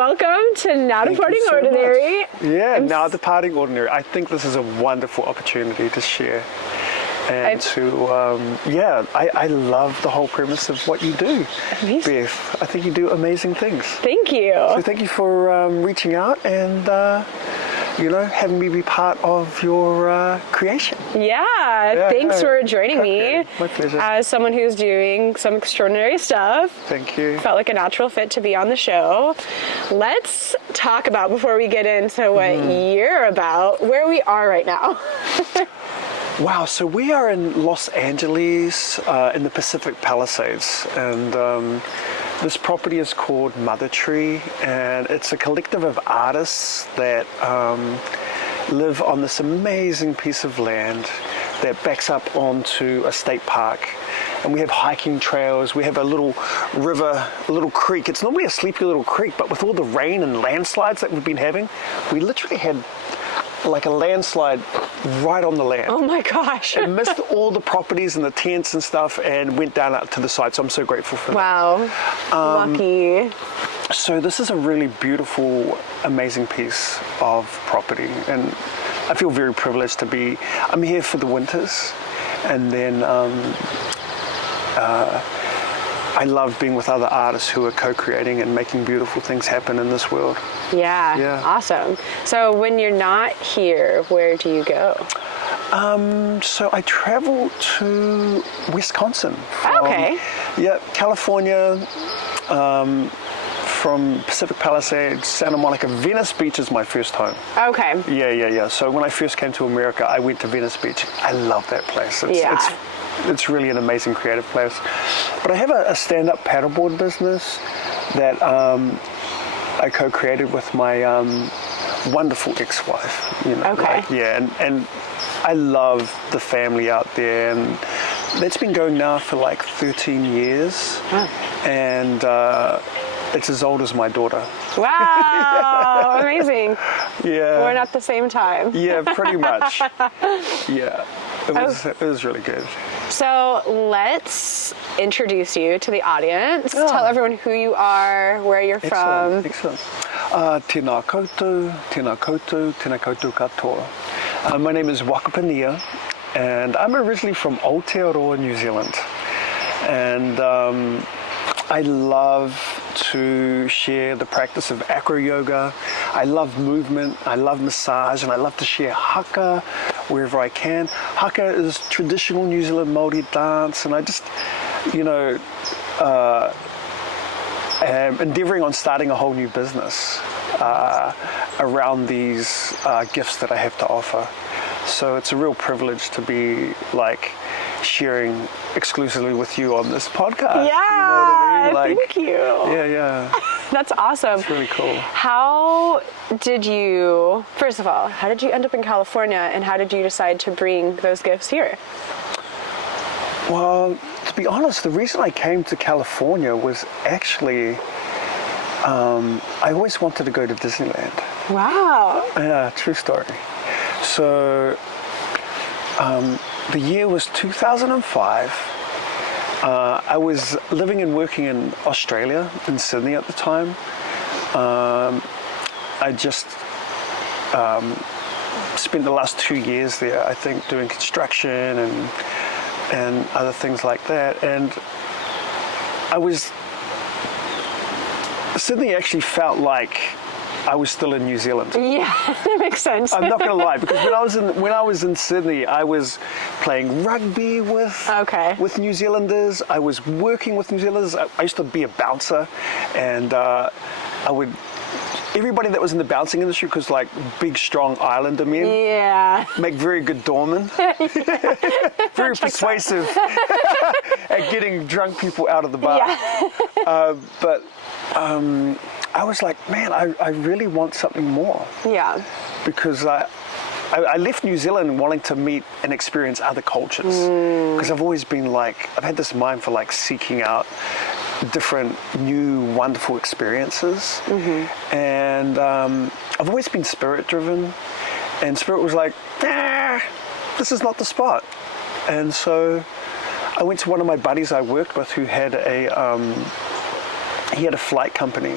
welcome to Now Departing Ordinary. Now Departing Ordinary. I think this is a wonderful opportunity to share. And I love the whole premise of what you do, Amazing. Beth. I think you do amazing things. Thank you. So thank you for reaching out and, having me be part of your creation. Thanks for joining me. My pleasure. As someone who's doing some extraordinary stuff. Thank you. Felt like a natural fit to be on the show. Let's talk about, before we get into what you're about, where we are right now. Wow, so we are in Los Angeles in the Pacific Palisades, and this property is called Mother Tree, and it's a collective of artists that live on this amazing piece of land that backs up onto a state park. And we have hiking trails, we have a little river, a little creek. It's normally a sleepy little creek, but with all the rain and landslides that we've been having, we literally had like a landslide right on the land. Oh my gosh. It missed all the properties and the tents and stuff and went down out to the side, so I'm so grateful for that. Wow, lucky. So this is a really beautiful, amazing piece of property, and I feel very privileged to be, I'm here for the winters, and then I love being with other artists who are co-creating and making beautiful things happen in this world. Yeah, awesome. So when you're not here, where do you go? So I travel to Wisconsin. California, from Pacific Palisades, Santa Monica. Venice Beach is my first home. Okay. Yeah. So when I first came to America, I went to Venice Beach. I love that place. It's really an amazing creative place. But I have a stand-up paddleboard business that I co-created with my wonderful ex-wife. And I love the family out there, and that's been going now for like 13 years. And it's as old as my daughter. Wow, amazing. Yeah. Born at the same time. Yeah, pretty much. Yeah, it was really good. So let's introduce you to the audience. Tell everyone who you are, where you're from. Excellent. Tēnā koutou, tēnā koutou, tēnā koutou katoa. My name is Whaka Paingia, and I'm originally from Aotearoa, New Zealand. And I love to share the practice of Acro yoga. I love movement, I love massage, and I love to share haka wherever I can. Haka is traditional New Zealand Māori dance, and I just, am endeavoring on starting a whole new business around these gifts that I have to offer. So it's a real privilege to be sharing exclusively with you on this podcast. Yeah, thank you. Yeah. That's awesome. It's really cool. First of all, how did you end up in California, and how did you decide to bring those gifts here? Well, to be honest, the reason I came to California was actually, I always wanted to go to Disneyland. Wow. Yeah, true story. So, the year was 2005. I was living and working in Australia, in Sydney at the time. I just spent the last 2 years there, I think, doing construction and other things like that. And Sydney actually felt like I was still in New Zealand. Yeah, that makes sense. I'm not going to lie, because when I was in Sydney, I was playing rugby with New Zealanders. I was working with New Zealanders. I used to be a bouncer, and everybody that was in the bouncing industry, because big, strong Islander men make very good doormen. Very persuasive at getting drunk people out of the bar. Yeah. I was like, man, I really want something more. Yeah. Because I left New Zealand wanting to meet and experience other cultures. Because I've always been I've had this mind for seeking out different, new, wonderful experiences. And I've always been spirit driven. And spirit was like, this is not the spot. And so I went to one of my buddies I worked with who had he had a flight company.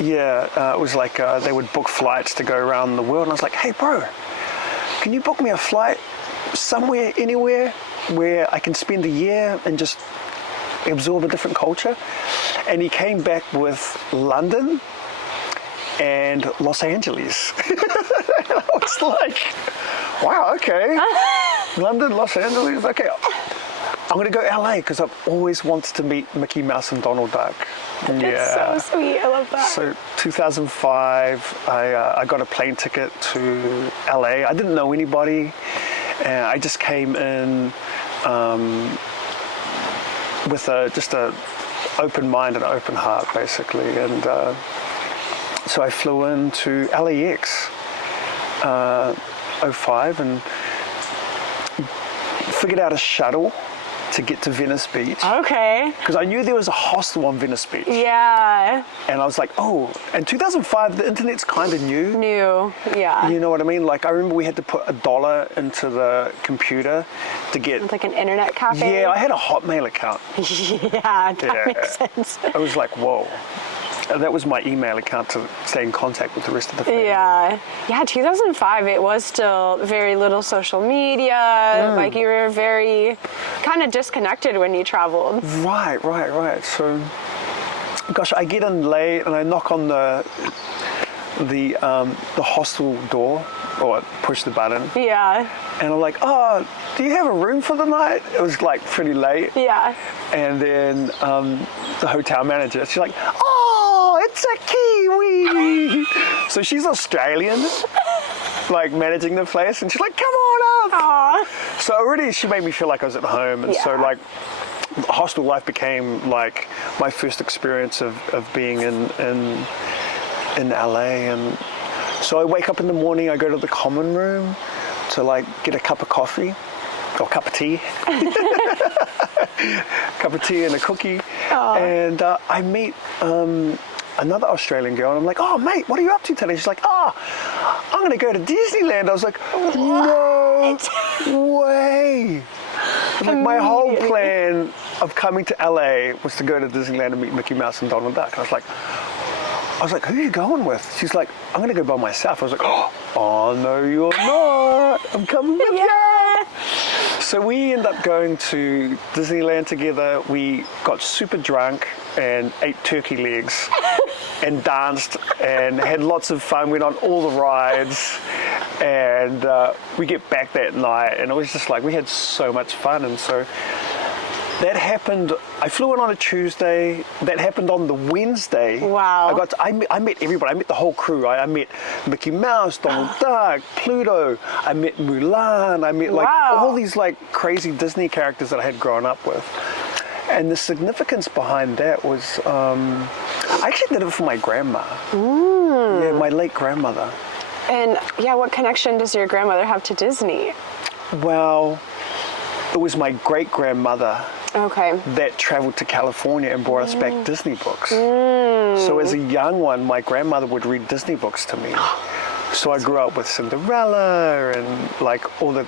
Yeah, it was like they would book flights to go around the world. And I was like, hey, bro, can you book me a flight somewhere, anywhere, where I can spend a year and just absorb a different culture? And he came back with London and Los Angeles. And I was like, wow, okay. London, Los Angeles, okay. I'm going to go LA because I've always wanted to meet Mickey Mouse and Donald Duck. That's so sweet. I love that. So 2005, I got a plane ticket to LA. I didn't know anybody. And I just came in with just a open mind and open heart, basically. And so I flew into LAX 05 and figured out a shuttle to get to Venice Beach. Okay. Because I knew there was a hostel on Venice Beach. Yeah. And I was like, oh, in 2005, the internet's kind of new. New, yeah. You know what I mean? Like, I remember we had to put $1 into the computer to get... It's like an internet cafe. Yeah, I had a Hotmail account. Yeah, that makes sense. I was like, whoa. And that was my email account to stay in contact with the rest of the family. Yeah. Yeah, 2005, it was still very little social media. Like, you were very kind of disconnected when you traveled. Right. So, gosh, I get in late and I knock on the hostel door, or push the button. Yeah. And I'm like, oh, do you have a room for the night? It was like pretty late. Yeah. And then the hotel manager, she's like, oh, it's a Kiwi. So she's Australian, like managing the place. And she's like, come on up. Aww. So already she made me feel like I was at home. And so like hostel life became like my first experience of being in LA. And so I wake up in the morning, I go to the common room to like get a cup of coffee or cup of tea. Cup of tea and a cookie. Aww. And I meet another Australian girl and I'm like, oh mate, what are you up to today? She's like, I'm going to go to Disneyland. I was like, no way. Like my whole plan of coming to LA was to go to Disneyland and meet Mickey Mouse and Donald Duck. I was like, who are you going with? She's like, I'm going to go by myself. I was like, oh no, you're not. I'm coming with you. So we ended up going to Disneyland together. We got super drunk and ate turkey legs and danced and had lots of fun. Went on all the rides. And we get back that night and it was just like, we had so much fun. And so that happened. I flew in on a Tuesday. That happened on the Wednesday. Wow. I met everybody. I met the whole crew. I met Mickey Mouse, Donald Duck, Pluto. I met Mulan. I met like all these like crazy Disney characters that I had grown up with. And the significance behind that was, I actually did it for my grandma. Yeah, my late grandmother. And yeah, what connection does your grandmother have to Disney? Well, it was my great-grandmother that traveled to California and brought us back Disney books. So as a young one, my grandmother would read Disney books to me. So I grew up with Cinderella and like all the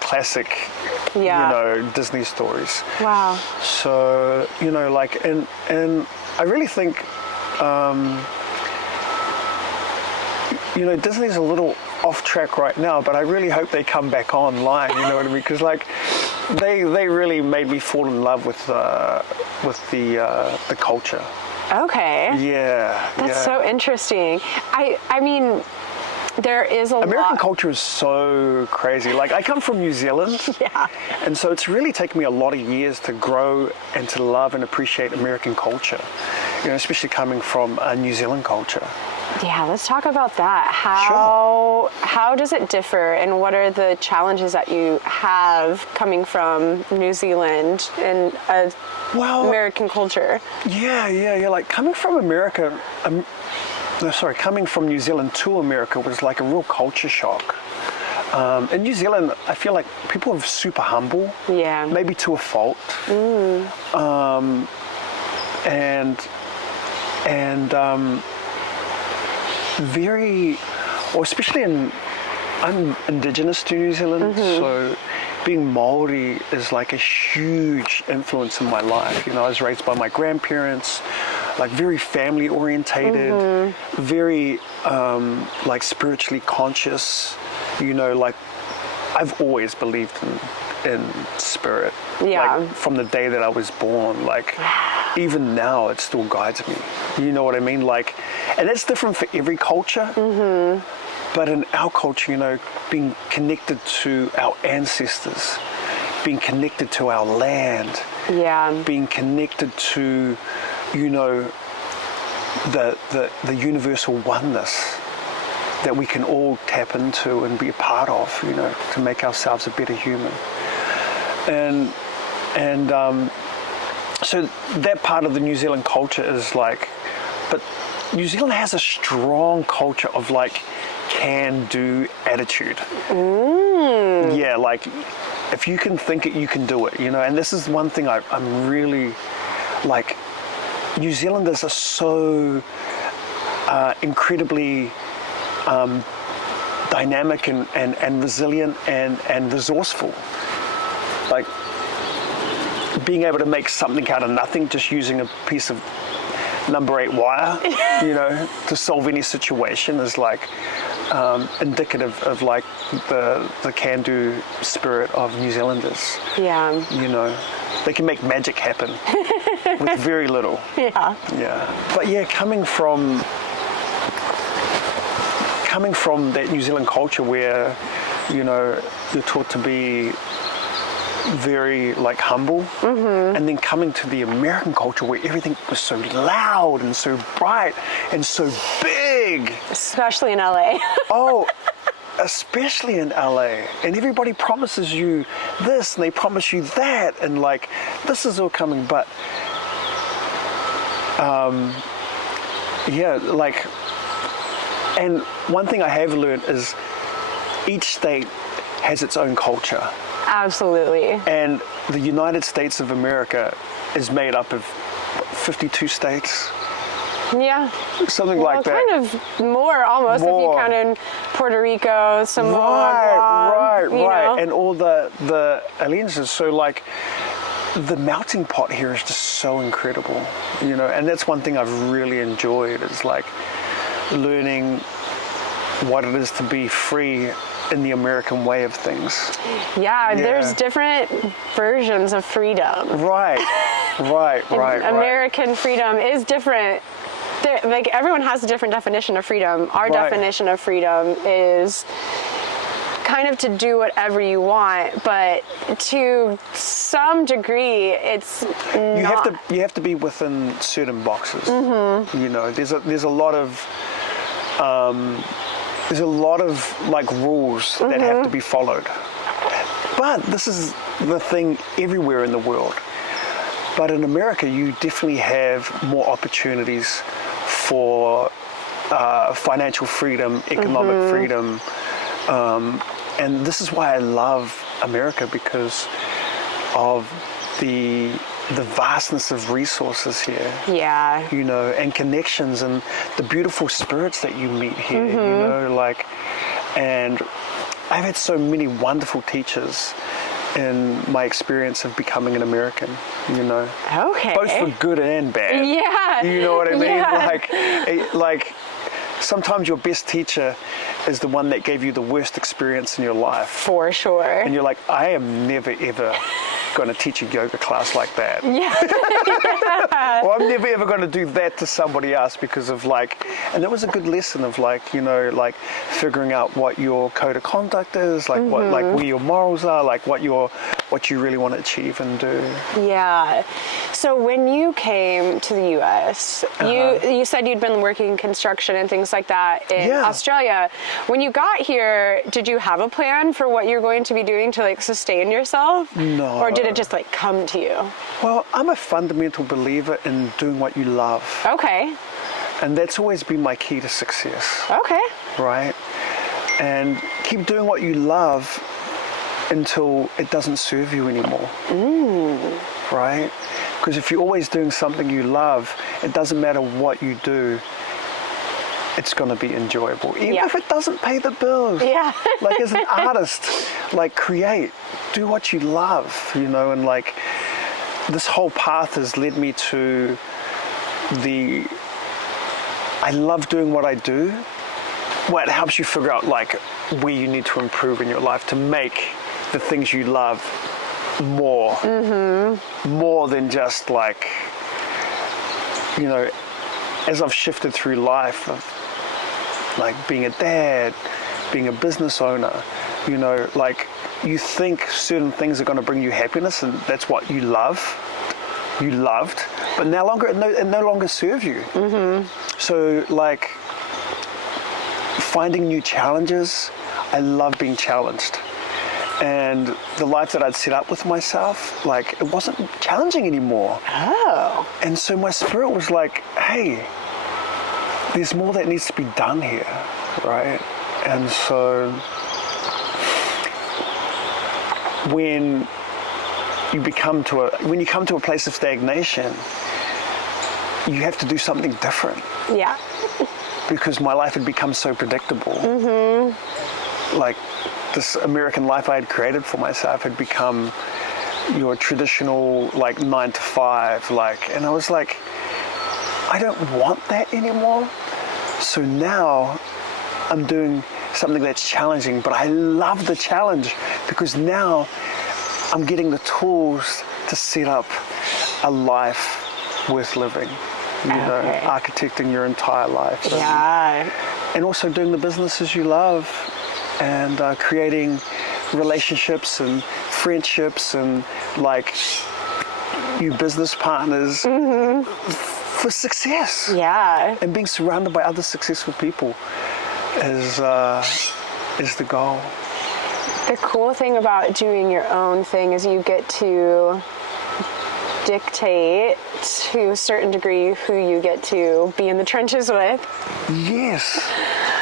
classic, you know, Disney stories. Wow. So, you know, like, and I really think, you know, Disney's a little off track right now, but I really hope they come back online, you know what I mean? Because like, they really made me fall in love with the culture. Okay. Yeah. That's so interesting. I mean, there is American culture is so crazy. Like, I come from New Zealand. And so it's really taken me a lot of years to grow and to love and appreciate American culture, you know, especially coming from a New Zealand culture. Yeah, let's talk about that. How does it differ, and what are the challenges that you have coming from New Zealand and American culture? Yeah. Like coming from America, coming from New Zealand to America was like a real culture shock. In New Zealand, I feel like people are super humble. Yeah. Maybe to a fault. Very, or especially I'm indigenous to New Zealand, so being Maori is like a huge influence in my life. You know, I was raised by my grandparents. like very family orientated, very like spiritually conscious. You know, like I've always believed in spirit. Yeah. Like from the day that I was born, like even now it still guides me. You know what I mean? Like, and it's different for every culture. But in our culture, you know, being connected to our ancestors, being connected to our land, being connected to, you know, the universal oneness that we can all tap into and be a part of, you know, to make ourselves a better human. And so that part of the New Zealand culture is like, but New Zealand has a strong culture of like can-do attitude. Yeah, like if you can think it, you can do it, you know. And this is one thing I'm really like, New Zealanders are so incredibly dynamic and resilient and resourceful. Like being able to make something out of nothing just using a piece of number 8 wire, you know, to solve any situation is like indicative of like the can-do spirit of New Zealanders. Yeah. You know, they can make magic happen with very little. Yeah. Yeah. But yeah, coming from that New Zealand culture where, you know, you're taught to be very like humble, and then coming to the American culture where everything was so loud and so bright and so big, especially in LA. Oh, especially in LA, and everybody promises you this and they promise you that, and like this is all coming, but yeah, like, and one thing I have learned is each state has its own culture. Absolutely. And the United States of America is made up of 52 states. Yeah. Something like that. Kind of more almost, if you count in Puerto Rico, Samoa, Guam, you know. And all the alliances. So like the melting pot here is just so incredible, you know, and that's one thing I've really enjoyed is like learning what it is to be free in the American way of things. Yeah, there's different versions of freedom. Right. American freedom is different. Like everyone has a different definition of freedom. Our definition of freedom is kind of to do whatever you want, but to some degree, it's not. You have to be within certain boxes. You know, there's a lot of like rules that have to be followed. But this is the thing everywhere in the world. But in America, you definitely have more opportunities for financial freedom, economic freedom. And this is why I love America, because of the vastness of resources here. Yeah. You know, and connections and the beautiful spirits that you meet here, you know, like, and I've had so many wonderful teachers in my experience of becoming an American, you know. Okay. Both for good and bad. Yeah. You know what I mean? Yeah. Like sometimes your best teacher is the one that gave you the worst experience in your life. For sure. And you're like, I am never ever going to teach a yoga class like that. Yeah. Well, I'm never ever going to do that to somebody else because of like, and that was a good lesson of like, you know, like figuring out what your code of conduct is, like what, like where your morals are, like what you really want to achieve and do. Yeah. So when you came to the US, you said you'd been working construction and things like that in Australia. When you got here, did you have a plan for what you're going to be doing to like sustain yourself? No. Or did it just like come to you? Well, I'm a fundamental believer in doing what you love. Okay. And that's always been my key to success. Okay. Right? And keep doing what you love until it doesn't serve you anymore. Right? Because if you're always doing something you love, it doesn't matter what you do, it's going to be enjoyable, even if it doesn't pay the bills. Yeah. Like as an artist, like create, do what you love, you know, and like this whole path has led me to I love doing what I do. Well, it helps you figure out like where you need to improve in your life to make the things you love more than just like, you know, as I've shifted through life of like being a dad, being a business owner, you know, like you think certain things are going to bring you happiness and that's what you loved, but it no longer serves you. So like finding new challenges, I love being challenged. And the life that I'd set up with myself, like it wasn't challenging anymore. Oh. And so my spirit was like, hey, there's more that needs to be done here, right? And so when you come to a place of stagnation, you have to do something different. Yeah. Because my life had become so predictable. Like this American life I had created for myself had become your traditional like 9 to 5, like, and I was like, I don't want that anymore. So now I'm doing something that's challenging, but I love the challenge because now I'm getting the tools to set up a life worth living. You know, architecting your entire life. And also doing the businesses you love and creating relationships and friendships and like new business partners for success. Yeah. And being surrounded by other successful people is the goal. The cool thing about doing your own thing is you get to dictate to a certain degree who you get to be in the trenches with. Yes.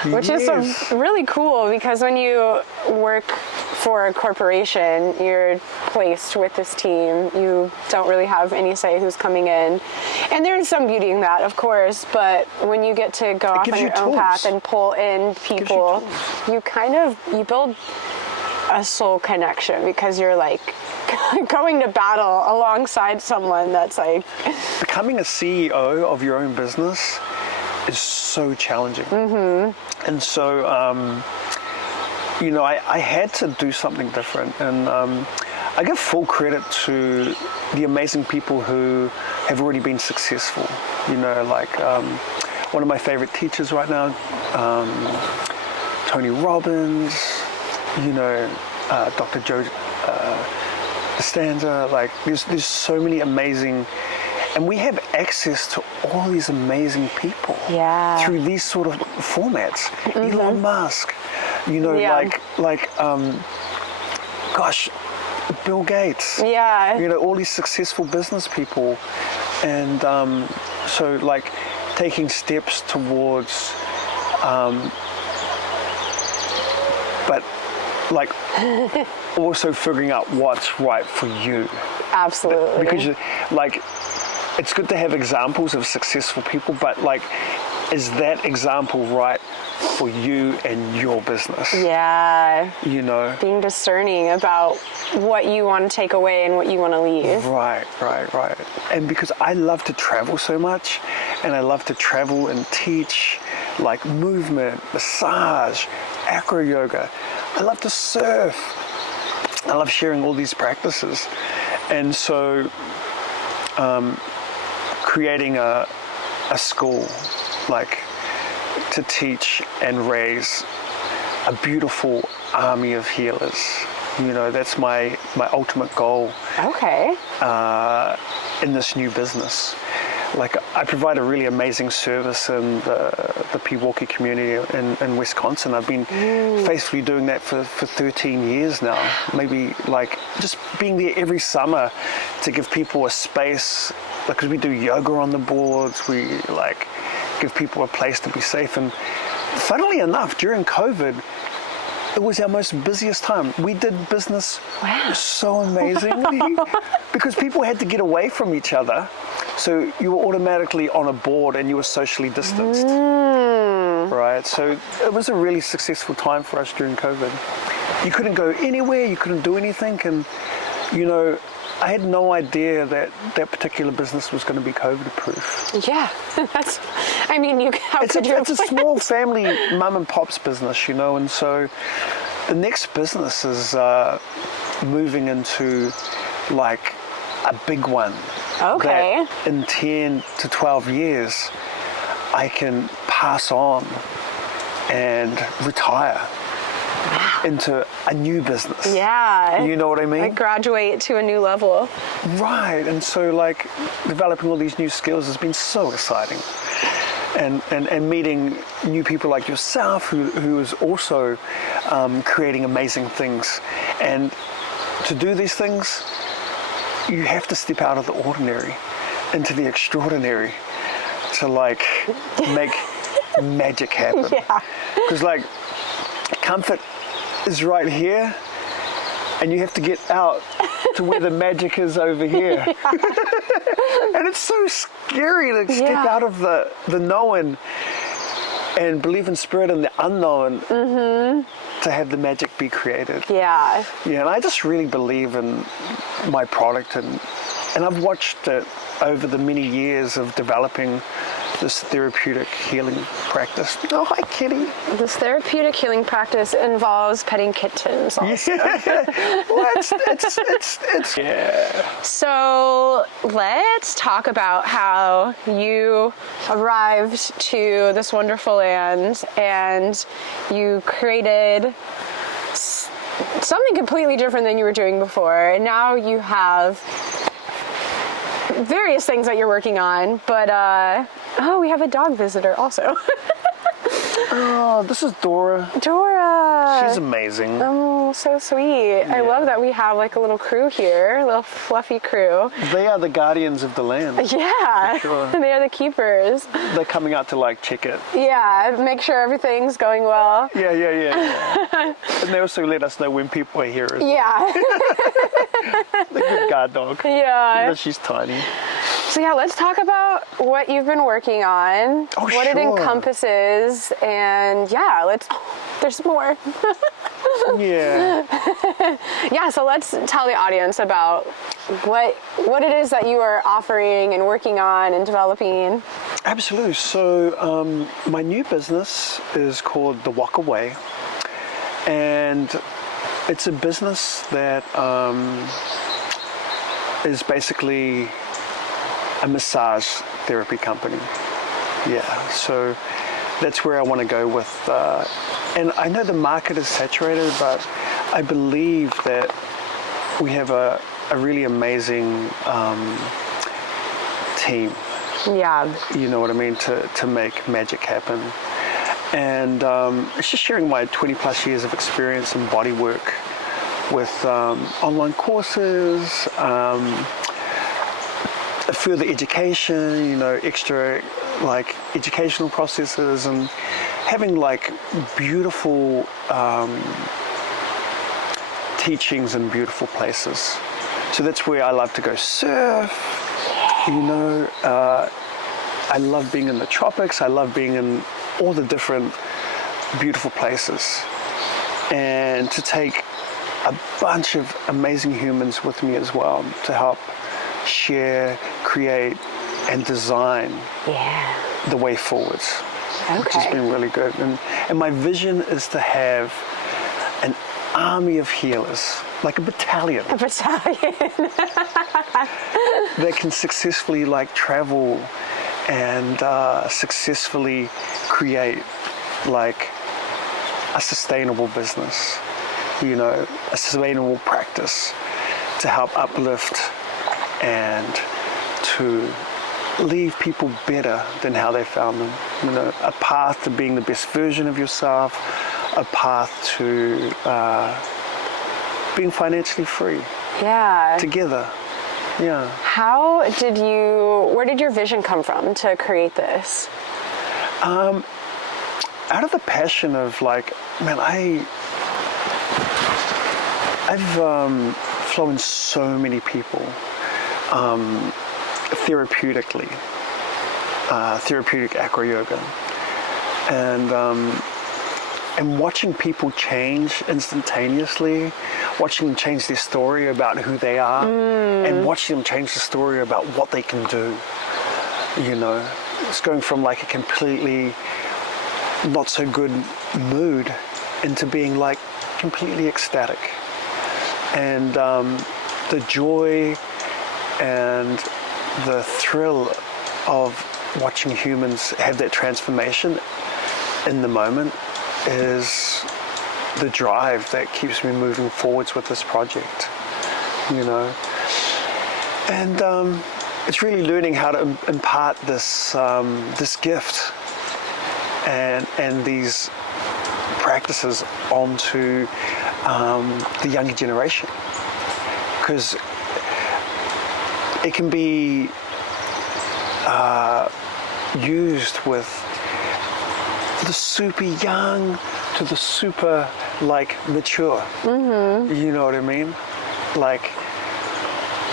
Which is really cool because when you work for a corporation, you're placed with this team. You don't really have any say who's coming in. And there's some beauty in that, of course, but when you get to go off on your own path and pull in people, you build a soul connection because you're like going to battle alongside someone that's like... Becoming a CEO of your own business is so challenging. And so, you know, I had to do something different. And I give full credit to the amazing people who have already been successful. You know, like one of my favorite teachers right now, Tony Robbins, you know, Dr. Joe Stanza, like there's so many amazing, and we have access to all these amazing people through these sort of formats. Elon Musk, you know, gosh, Bill Gates, you know, all these successful business people. And so like taking steps towards but like also figuring out what's right for you. Absolutely. Because like it's good to have examples of successful people, but like, is that example right for you and your business? Yeah. You know? Being discerning about what you want to take away and what you want to leave. Right. And because I love to travel so much, and I love to travel and teach like movement, massage, acro yoga. I love to surf. I love sharing all these practices. And so creating a school like to teach and raise a beautiful army of healers. You know, that's my ultimate goal. Okay. In this new business. Like I provide a really amazing service in the Pewaukee community in Wisconsin. I've been faithfully doing that for 13 years now. Maybe like just being there every summer to give people a space, because we do yoga on the boards. We like give people a place to be safe. And funnily enough, during COVID, it was our most busiest time. We did business so amazingly because people had to get away from each other. So you were automatically on a board and you were socially distanced, right? So it was a really successful time for us during COVID. You couldn't go anywhere, you couldn't do anything, and you know, I had no idea that that particular business was going to be COVID-proof. Yeah, that's, I mean, It's a small family mum and pop's business, you know, and so the next business is moving into like a big one. Okay. That in 10 to 12 years, I can pass on and retire into a new business. Yeah. You know what I mean? Like graduate to a new level. Right, and so like developing all these new skills has been so exciting. And meeting new people like yourself who is also creating amazing things. And to do these things, you have to step out of the ordinary into the extraordinary to like make magic happen. Yeah. Because like comfort is right here, and you have to get out to where the magic is over here. Yeah. And it's so scary to step out of the known and believe in spirit and the unknown to have the magic be created. Yeah. Yeah, and I just really believe in my product, and I've watched it over the many years of developing this therapeutic healing practice. Oh, hi, kitty. This therapeutic healing practice involves petting kittens also. Yeah. Well, it's yeah. So let's talk about how you arrived to this wonderful land and you created something completely different than you were doing before. And now you have various things that you're working on, but oh, we have a dog visitor also. Oh, this is Dora. Dora. She's amazing. Oh, so sweet. Yeah. I love that we have like a little crew here, a little fluffy crew. They are the guardians of the land. Yeah. Sure. They are the keepers. They're coming out to like check it. Yeah, make sure everything's going well. Yeah. And they also let us know when people are here. Yeah. The good guard dog. Yeah. You know, she's tiny. So yeah, let's talk about what you've been working on, what it encompasses, and yeah, there's more. Yeah. Yeah, so let's tell the audience about what it is that you are offering and working on and developing. Absolutely. So my new business is called the Whaka Way, and it's a business that is basically a massage therapy company. Yeah, so that's where I want to go with, and I know the market is saturated, but I believe that we have a really amazing team. Yeah. You know what I mean, to make magic happen. And it's just sharing my 20 plus years of experience in body work with online courses, further education, you know, extra like educational processes, and having like beautiful teachings in beautiful places. So that's where I love to go surf, you know, I love being in the tropics, I love being in all the different beautiful places, and to take a bunch of amazing humans with me as well to help share, create, and design the way forwards, which has been really good. And my vision is to have an army of healers, like a battalion. A battalion. That can successfully like travel and successfully create like a sustainable business, you know, a sustainable practice to help uplift and to leave people better than how they found them. You know, a path to being the best version of yourself, a path to being financially free. Yeah. Together. Yeah. Where did your vision come from to create this? Out of the passion of like, man, I've flown so many people therapeutically, therapeutic acro yoga, and and watching people change instantaneously, watching them change their story about who they are, and watching them change the story about what they can do. You know, it's going from like a completely not so good mood into being like completely ecstatic. And the joy and the thrill of watching humans have that transformation in the moment is the drive that keeps me moving forwards with this project, you know. And it's really learning how to impart this this gift and these practices onto the younger generation, because it can be used with the super young to the super like mature. You know what I mean? Like,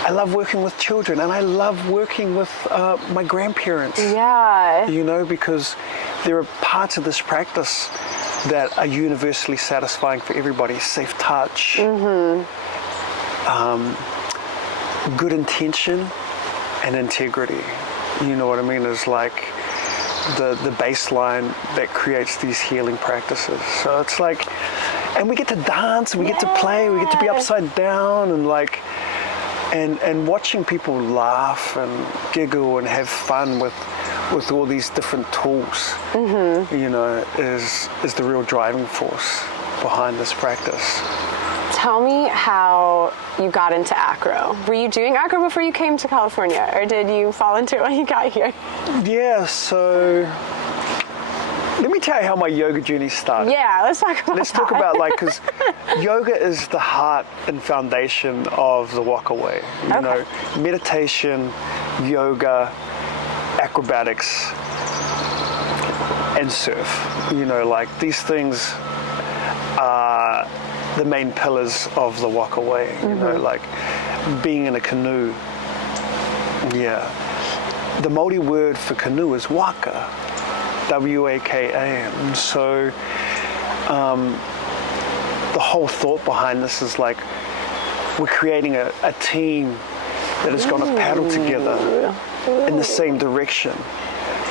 I love working with children, and I love working with my grandparents. Yeah. You know, because there are parts of this practice that are universally satisfying for everybody. Safe touch, good intention, and integrity. You know what I mean? Is like the baseline that creates these healing practices. So it's like, and we get to dance, and we get to play, we get to be upside down, and like, and watching people laugh and giggle and have fun with all these different tools, you know, is the real driving force behind this practice. Tell me how you got into Acro. Were you doing Acro before you came to California, or did you fall into it when you got here? Yeah, so let me tell you how my yoga journey started. Yeah, let's talk about Let's that. talk about, like, because yoga is the heart and foundation of the Whaka way. You know, meditation, yoga, acrobatics, and surf. You know, like, these things are the main pillars of the Whaka way. You know, like being in a canoe. Yeah. The Māori word for canoe is waka. W-A-K-A. And so the whole thought behind this is like, we're creating a team that is going to paddle together in the same direction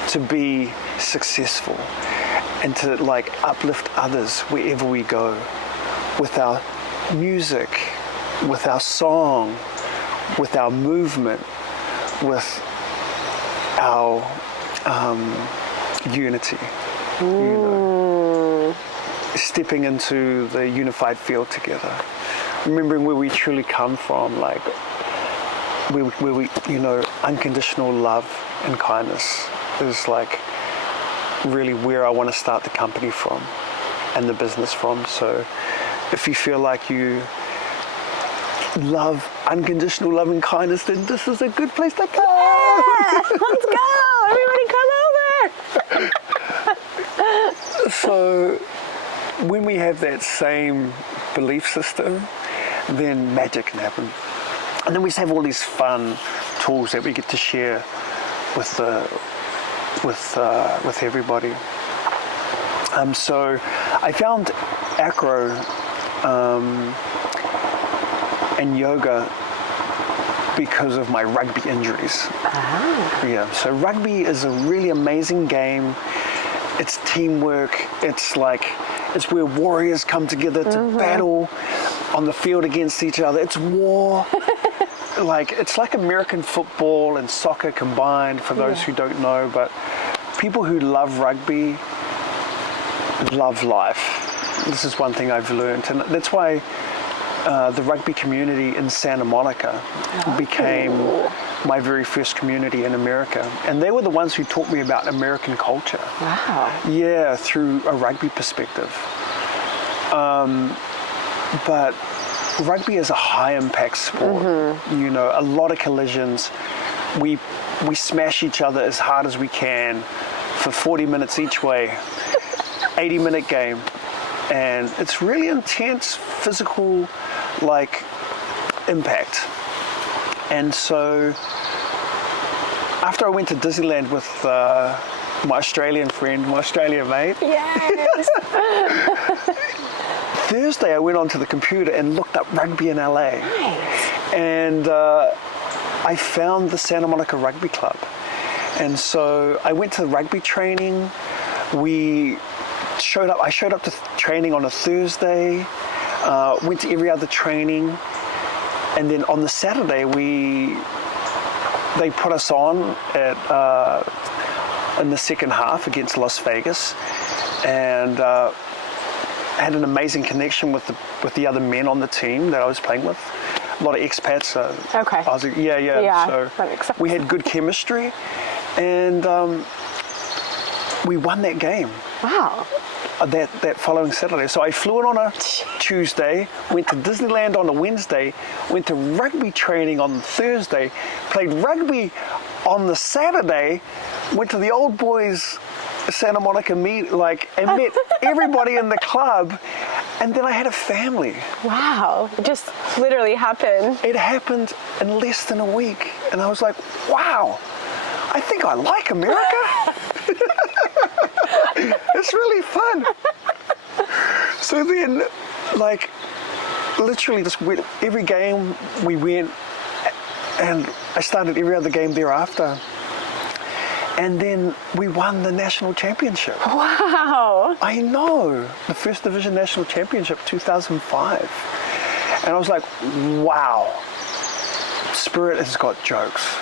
to be successful and to like uplift others wherever we go, with our music, with our song, with our movement, with our unity, you know, stepping into the unified field together, remembering where we truly come from, like where we, you know, unconditional love and kindness is like really where I want to start the company from and the business from. So if you feel like you love unconditional love and kindness, then this is a good place to go. Yeah, let's go! Everybody come over! So when we have that same belief system, then magic can happen. And then we just have all these fun tools that we get to share with everybody. So I found Acro and yoga because of my rugby injuries. Yeah, so rugby is a really amazing game. It's teamwork. It's where warriors come together to battle on the field against each other. It's war. It's like American football and soccer combined, for those who don't know, but people who love rugby love life. This is one thing I've learned, and that's why the rugby community in Santa Monica became my very first community in America. And they were the ones who taught me about American culture. Wow. Yeah, through a rugby perspective. But rugby is a high impact sport. You know, a lot of collisions. We smash each other as hard as we can for 40 minutes each way. 80-minute game. And it's really intense physical impact. And so after I went to Disneyland my Australian friend, my Australian mate. Yes. Thursday, I went onto the computer and looked up rugby in LA. Nice. And I found the Santa Monica Rugby Club. And so I went to the rugby training. I showed up to training on a Thursday, went to every other training. And then on the Saturday, they put us on in the second half against Las Vegas. And had an amazing connection with the other men on the team that I was playing with. A lot of expats. Okay. Yeah, So that makes sense. we had good chemistry, and we won that game. Wow. That following Saturday. So I flew in on a Tuesday, went to Disneyland on a Wednesday, went to rugby training on Thursday, played rugby on the Saturday, went to the old boys Santa Monica meet, and met everybody in the club, and then I had a family. Wow. It just literally happened. It happened in less than a week, and I was like, wow, I think I like America. It's really fun. So then, literally just went, every game we went, and I started every other game thereafter. And then we won the national championship. Wow. I know, the First Division National Championship 2005. And I was like, wow, Spirit has got jokes.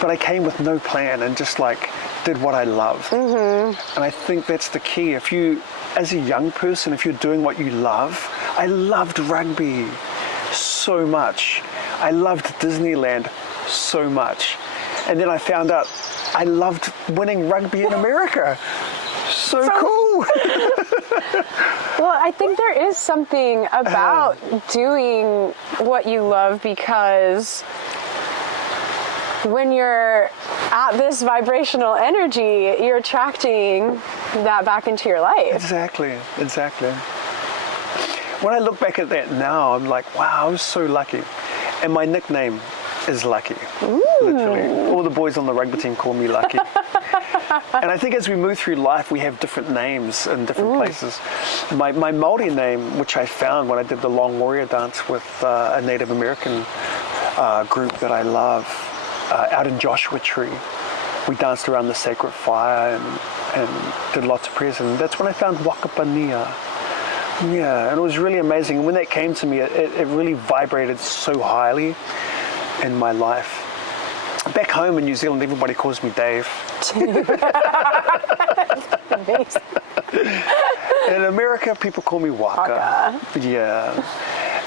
But I came with no plan and just did what I loved. Mm-hmm. And I think that's the key. If you, as a young person, if you're doing what you love, I loved rugby so much. I loved Disneyland so much. And then I found out I loved winning rugby in America. So cool. Well, I think there is something about doing what you love, because when you're at this vibrational energy, you're attracting that back into your life. Exactly. When I look back at that now, I'm like, wow, I was so lucky. And my nickname is Lucky. Ooh. Literally. All the boys on the rugby team call me Lucky. And I think as we move through life, we have different names in different places. My Māori name, which I found when I did the Long Warrior dance with a Native American group that I love, out in Joshua Tree. We danced around the sacred fire and did lots of prayers, and that's when I found Whaka Paingia. Yeah, and it was really amazing. And when that came to me, it really vibrated so highly in my life. Back home in New Zealand, everybody calls me Dave. Amazing. In America, people call me Whaka. Yeah.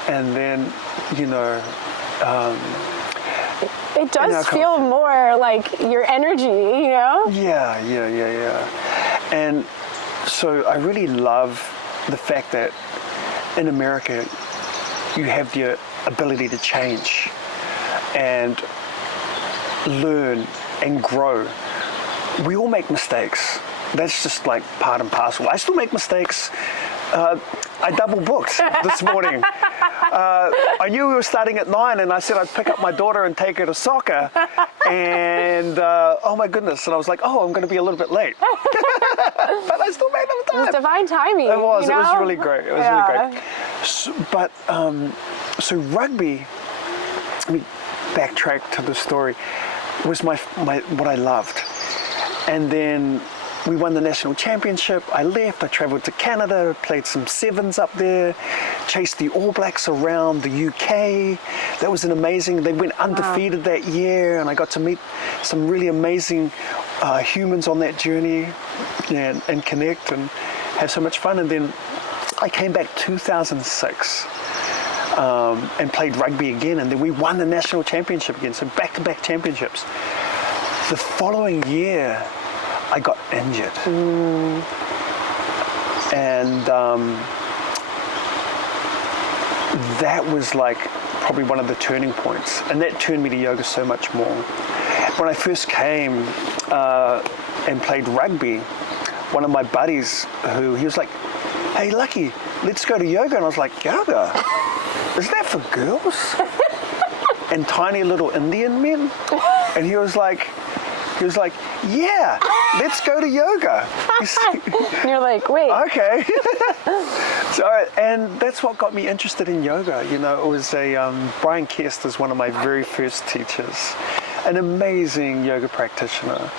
And then, it does feel more like your energy, Yeah. And so I really love the fact that in America, you have the ability to change and learn and grow. We all make mistakes. That's just part and parcel. I still make mistakes. I double booked this morning. I knew we were starting at 9, and I said I'd pick up my daughter and take her to soccer. And oh my goodness! And I was like, oh, I'm going to be a little bit late. But I still made it on time. It was divine timing. It was. It was really great. It was really great. So rugby. Let me backtrack to the story. Was my what I loved, and then we won the national championship. I left, I travelled to Canada, played some sevens up there, chased the All Blacks around the UK. That was an amazing, they went undefeated that year, and I got to meet some really amazing humans on that journey and connect and have so much fun. And then I came back 2006 and played rugby again, and then we won the national championship again, so back-to-back championships. The following year, I got injured. And that was probably one of the turning points. And that turned me to yoga so much more. When I first came and played rugby, one of my buddies he was like, hey, Lucky, let's go to yoga. And I was like, yoga? Is that for girls? And tiny little Indian men? And he was like, He was like, yeah, let's go to yoga. And you're like, wait. Okay. And that's what got me interested in yoga. You know, it was Brian Kest is one of my very first teachers, an amazing yoga practitioner.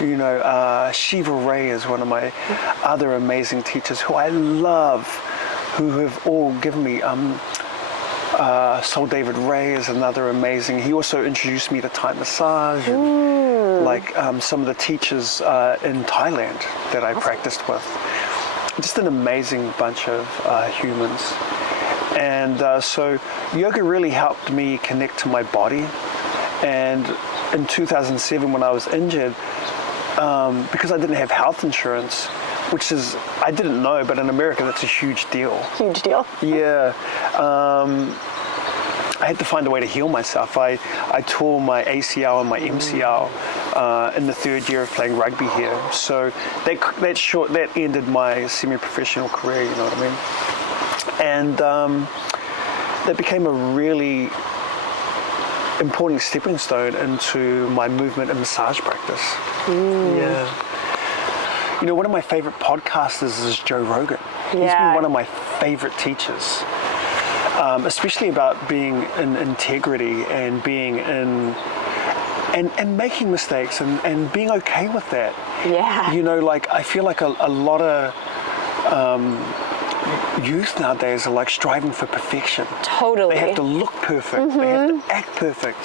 You know, Shiva Ray is one of my other amazing teachers who I love, who have all given me. Soul David Ray is another amazing. He also introduced me to Thai massage, and, like some of the teachers in Thailand that I practiced with. Just an amazing bunch of humans. And so yoga really helped me connect to my body. And in 2007, when I was injured, because I didn't have health insurance, which is, I didn't know, but in America that's a huge deal. Huge deal. Yeah. I had to find a way to heal myself. I tore my ACL and my MCL in the third year of playing rugby here. So that ended my semi-professional career, you know what I mean? And that became a really important stepping stone into my movement and massage practice. Yeah. You know, one of my favorite podcasters is Joe Rogan. He's been one of my favorite teachers, especially about being in integrity and being in and making mistakes and being okay with that. Yeah. You know, like I feel like a lot of youth nowadays are like striving for perfection. Totally. They have to look perfect. They have to act perfect.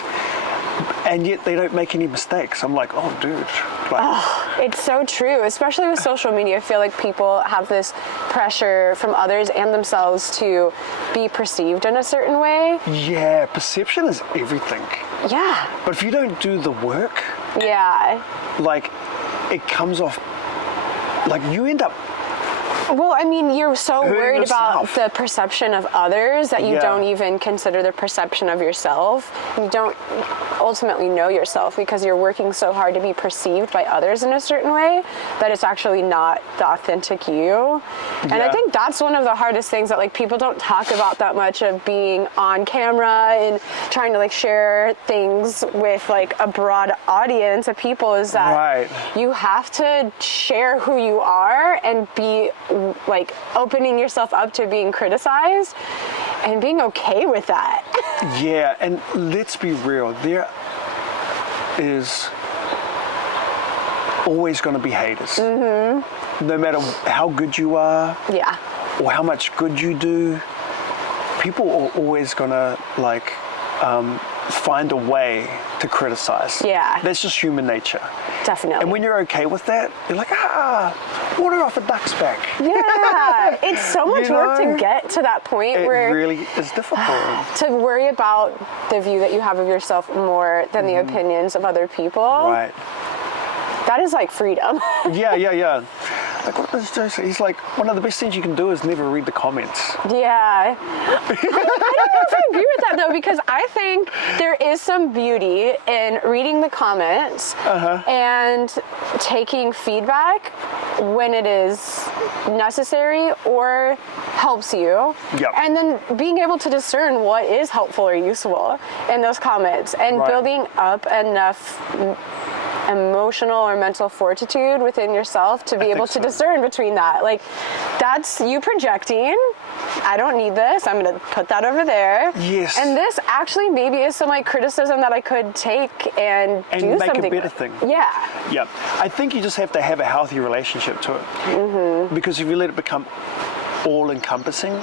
And yet they don't make any mistakes. I'm like, oh, dude. Like, it's so true, especially with social media. I feel like people have this pressure from others and themselves to be perceived in a certain way. Yeah, perception is everything. Yeah. But if you don't do the work, like, it comes off, like, you end up. Well, I mean, you're so worried yourself. about the perception of others that you don't even consider the perception of yourself. You don't ultimately know yourself because you're working so hard to be perceived by others in a certain way that it's actually not the authentic you. And I think that's one of the hardest things that like people don't talk about that much, of being on camera and trying to like share things with like a broad audience of people, is that you have to share who you are and be like opening yourself up to being criticized and being okay with that. Yeah, and let's be real, there is always going to be haters. No matter how good you are, or how much good you do, people are always going to like find a way to criticize. Yeah. That's just human nature. Definitely. And when you're okay with that, you're like, water off a duck's back. Yeah. It's so much work to get to that point where it really is difficult. To worry about the view that you have of yourself more than the opinions of other people. Right. That is like freedom. Yeah. Like, what does Joe say? He's like, one of the best things you can do is never read the comments. Yeah. I don't know if I agree with that though, because I think there is some beauty in reading the comments and taking feedback when it is necessary or helps you. Yep. And then being able to discern what is helpful or useful in those comments and building up enough emotional or mental fortitude within yourself to be able to discern between that. Like, that's you projecting, I don't need this, I'm going to put that over there. Yes. And this actually maybe is some like criticism that I could take and do make something a better thing. Yeah. Yep. I think you just have to have a healthy relationship to it. Because if you let it become all-encompassing,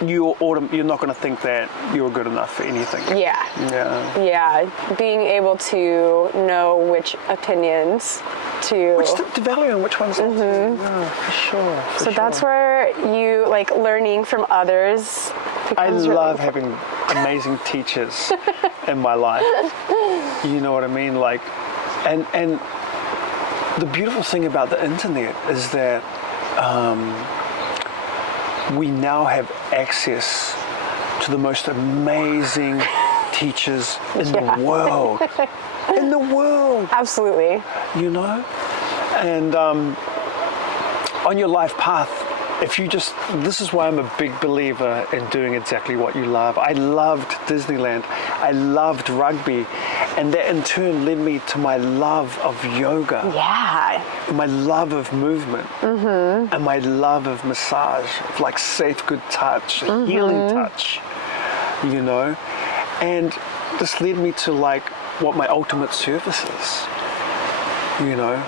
you're not going to think that you're good enough for anything. Yeah. Being able to know which opinions to value and which ones not to. Yeah, for sure. So that's where you like learning from others. I love having amazing teachers in my life. You know what I mean? Like, and the beautiful thing about the internet is that we now have access to the most amazing teachers in the world. In the world. Absolutely. You know? And on your life path, this is why I'm a big believer in doing exactly what you love. I loved Disneyland. I loved rugby. And that in turn led me to my love of yoga. Yeah. My love of movement. And my love of massage, of like safe, good touch, healing touch, you know. And this led me to like what my ultimate service is, you know.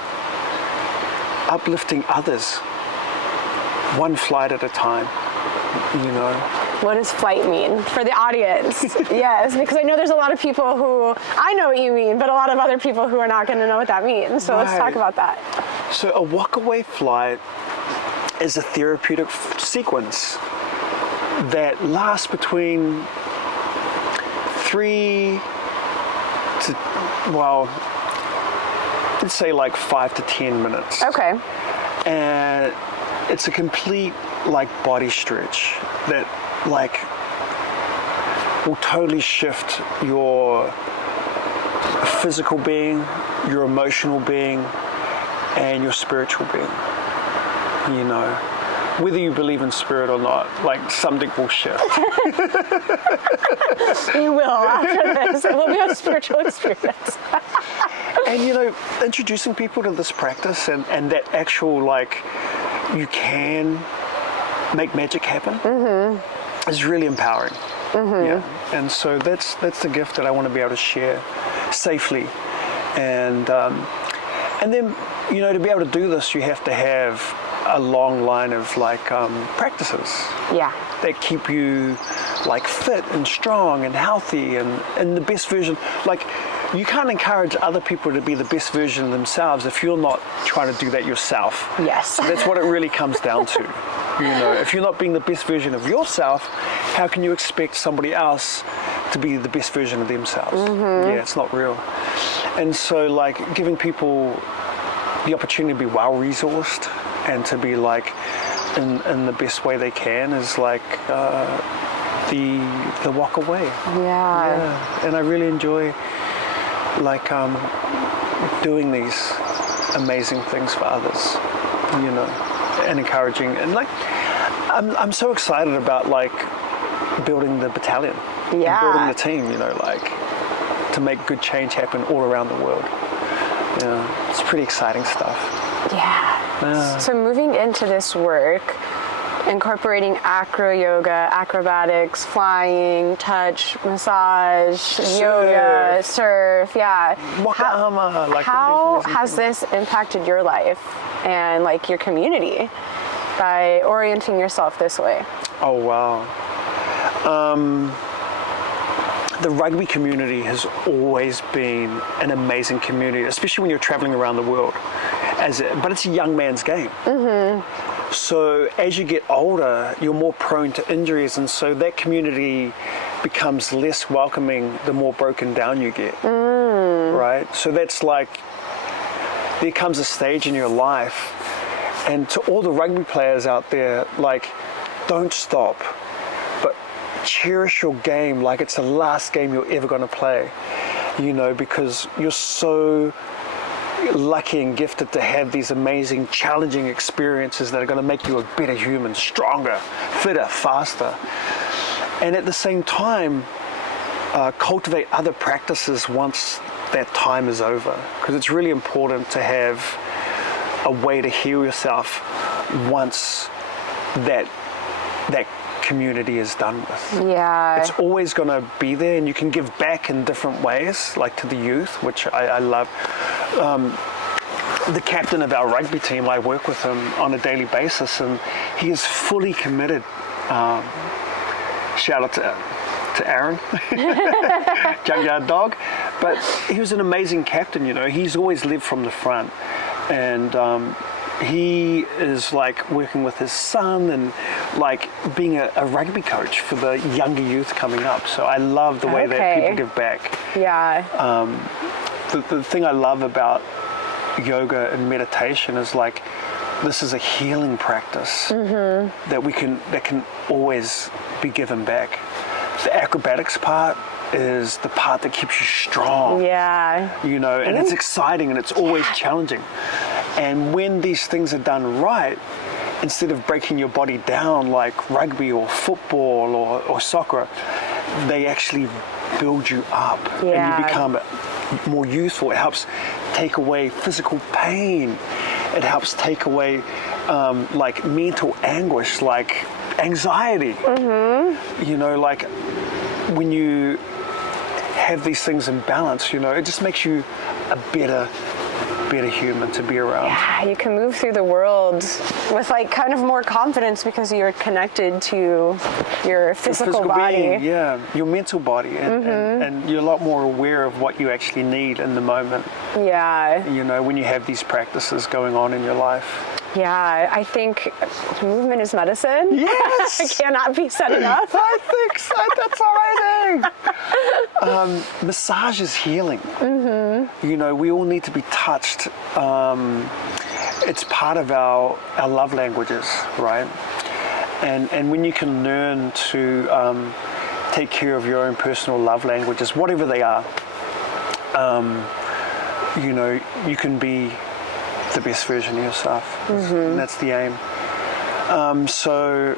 Uplifting others, one flight at a time, you know. What does flight mean for the audience? Yes, because I know there's a lot of people who, I know what you mean, but a lot of other people who are not going to know what that means. So let's talk about that. So a walk-away flight is a therapeutic sequence that lasts between 3 to, well, let's say like 5 to 10 minutes. Okay. And it's a complete like body stretch that like will totally shift your physical being, your emotional being, and your spiritual being. You know, whether you believe in spirit or not, like something will shift. You will after this. It will be a spiritual experience. And you know, introducing people to this practice and that actual like you can make magic happen is really empowering. Yeah. And so that's the gift that I want to be able to share safely. And then, you know, to be able to do this, you have to have a long line of like practices. Yeah. That keep you like fit and strong and healthy and the best version. Like, you can't encourage other people to be the best version of themselves if you're not trying to do that yourself. Yes. So that's what it really comes down to. You know, if you're not being the best version of yourself, how can you expect somebody else to be the best version of themselves? Yeah, it's not real. And so like giving people the opportunity to be well resourced and to be like in the best way they can is like the walk away. Yeah. And I really enjoy like doing these amazing things for others, you know, and encouraging. And like I'm so excited about like building the battalion, and building the team, you know, like to make good change happen all around the world. Yeah, it's pretty exciting stuff. Yeah. So moving into this work, incorporating acro yoga, acrobatics, flying, touch, massage, yoga, surf, Whaka like how has this impacted your life and like your community by orienting yourself this way? Oh wow. The rugby community has always been an amazing community, especially when you're traveling around the world. But it's a young man's game. So as you get older, you're more prone to injuries, and so that community becomes less welcoming the more broken down you get, right? So that's like, there comes a stage in your life, and to all the rugby players out there, like, don't stop, but cherish your game like it's the last game you're ever going to play, you know, because you're so lucky and gifted to have these amazing, challenging experiences that are going to make you a better human, stronger, fitter, faster. And at the same time, cultivate other practices once that time is over, because it's really important to have a way to heal yourself once that community is done with. Yeah. It's always going to be there, and you can give back in different ways, like to the youth, which I love. The captain of our rugby team, I work with him on a daily basis, and he is fully committed. Shout out to Aaron, junkyard dog. But he was an amazing captain, you know. He's always lived from the front, and he is like working with his son and like being a rugby coach for the younger youth coming up. So I love the way that people give back. Yeah. The thing I love about yoga and meditation is like, this is a healing practice that can always be given back. The acrobatics part is the part that keeps you strong. Yeah. You know, and it's exciting and it's always challenging. And when these things are done right, instead of breaking your body down like rugby or football or soccer, they actually build you up. Yeah. And you become more youthful. It helps take away physical pain. It helps take away like mental anguish, like anxiety. You know, like when you have these things in balance, you know, it just makes you a better human to be around. Yeah, you can move through the world with like kind of more confidence because you're connected to your physical body. Being, yeah, your mental body, and you're a lot more aware of what you actually need in the moment. Yeah. You know, when you have these practices going on in your life. Yeah, I think movement is medicine. Yes! It cannot be said enough. I think so. That's amazing. Massage is healing. You know, we all need to be touched. It's part of our love languages, right? And when you can learn to take care of your own personal love languages, whatever they are, you know, you can be the best version of yourself. And that's the aim. So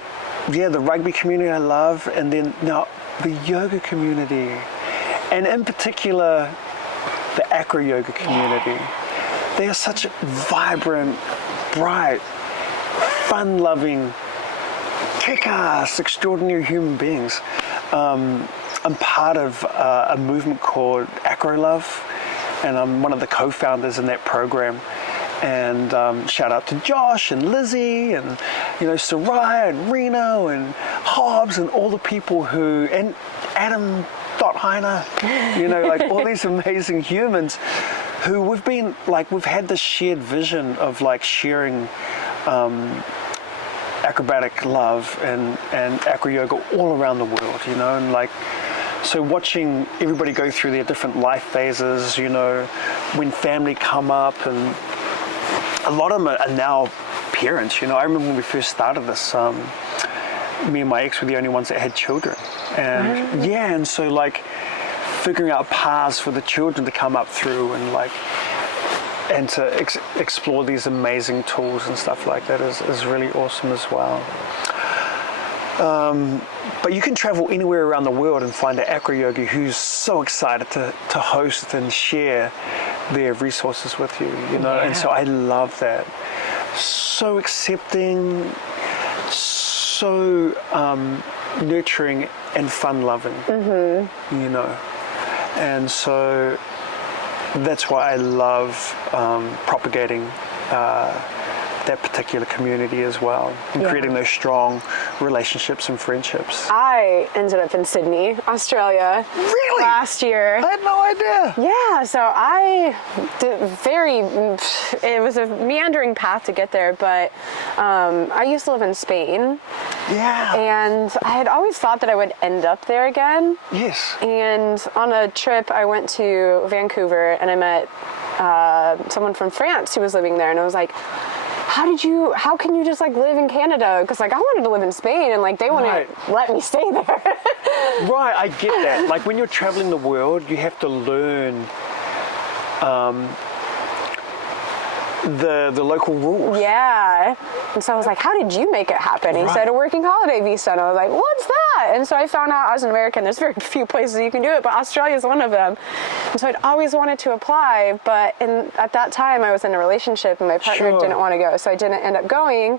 yeah, the rugby community I love, and then now the yoga community, and in particular the Acro yoga community. They are such vibrant, bright, fun-loving, kick-ass, extraordinary human beings. I'm part of a movement called Acro Love, and I'm one of the co-founders in that program. And shout out to Josh and Lizzie and, you know, Sarai and Reno and Hobbs and all the people who, and Adam Heiner, you know, like all these amazing humans who we've had this shared vision of like sharing acrobatic love and acro yoga all around the world, you know, and like, so watching everybody go through their different life phases, you know, when family come up, and a lot of them are now parents, you know. I remember when we first started this, me and my ex were the only ones that had children. And yeah, and so like figuring out paths for the children to come up through and like, and to explore these amazing tools and stuff like that is really awesome as well. But you can travel anywhere around the world and find an acro yogi who's so excited to host and share their resources with you, you know. And so I love that. So accepting, so nurturing and fun-loving, you know. And so that's why I love propagating that particular community as well, and creating those strong relationships and friendships. I ended up in Sydney, Australia. Really? Last year. I had no idea. Yeah, so I did it was a meandering path to get there, but I used to live in Spain. Yeah. And I had always thought that I would end up there again. Yes. And on a trip, I went to Vancouver and I met someone from France who was living there, and I was like, how can you just like live in Canada? Because like I wanted to live in Spain, and like they wouldn't let me stay there. Right, I get that. Like when you're traveling the world, you have to learn the local rules. Yeah. And so I was like, how did you make it happen? He said a working holiday visa. And I was like, what's that? And so I found out I was an American. There's very few places you can do it, but Australia is one of them. And so I'd always wanted to apply, but at that time I was in a relationship and my partner didn't want to go. So I didn't end up going.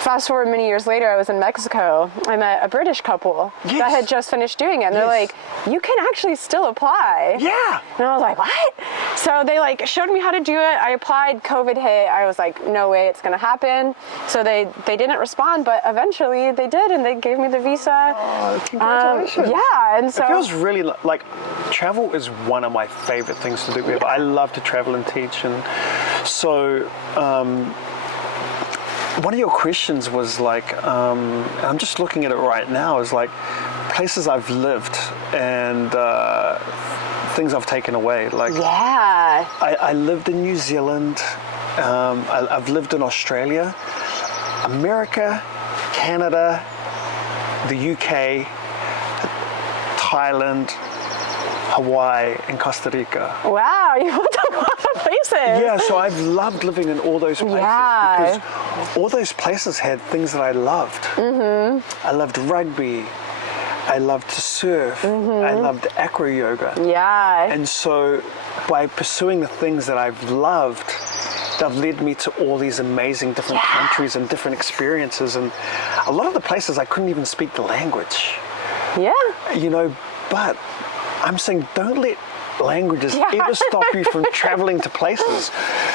Fast forward many years later, I was in Mexico. I met a British couple that had just finished doing it. And they're like, you can actually still apply. Yeah. And I was like, what? So they like showed me how to do it. I applied, COVID hit. I was like, no way it's going to happen. So they didn't respond, but eventually they did, and they gave me the visa. Oh, congratulations. Yeah, and so it feels really like travel is one of my favorite things to do. I love to travel and teach, and so one of your questions was like, I'm just looking at it right now, is like places I've lived and things I've taken away. Like, I lived in New Zealand. I've lived in Australia, America, Canada, the UK, Thailand, Hawaii, and Costa Rica. Wow, you went to a lot of places. Yeah, so I've loved living in all those places because all those places had things that I loved. I loved rugby. I loved to surf. I loved acro yoga. Yeah. And so by pursuing the things that I've loved, they've led me to all these amazing different countries and different experiences. And a lot of the places I couldn't even speak the language. Yeah. You know, but I'm saying don't let languages ever stop you from traveling to places,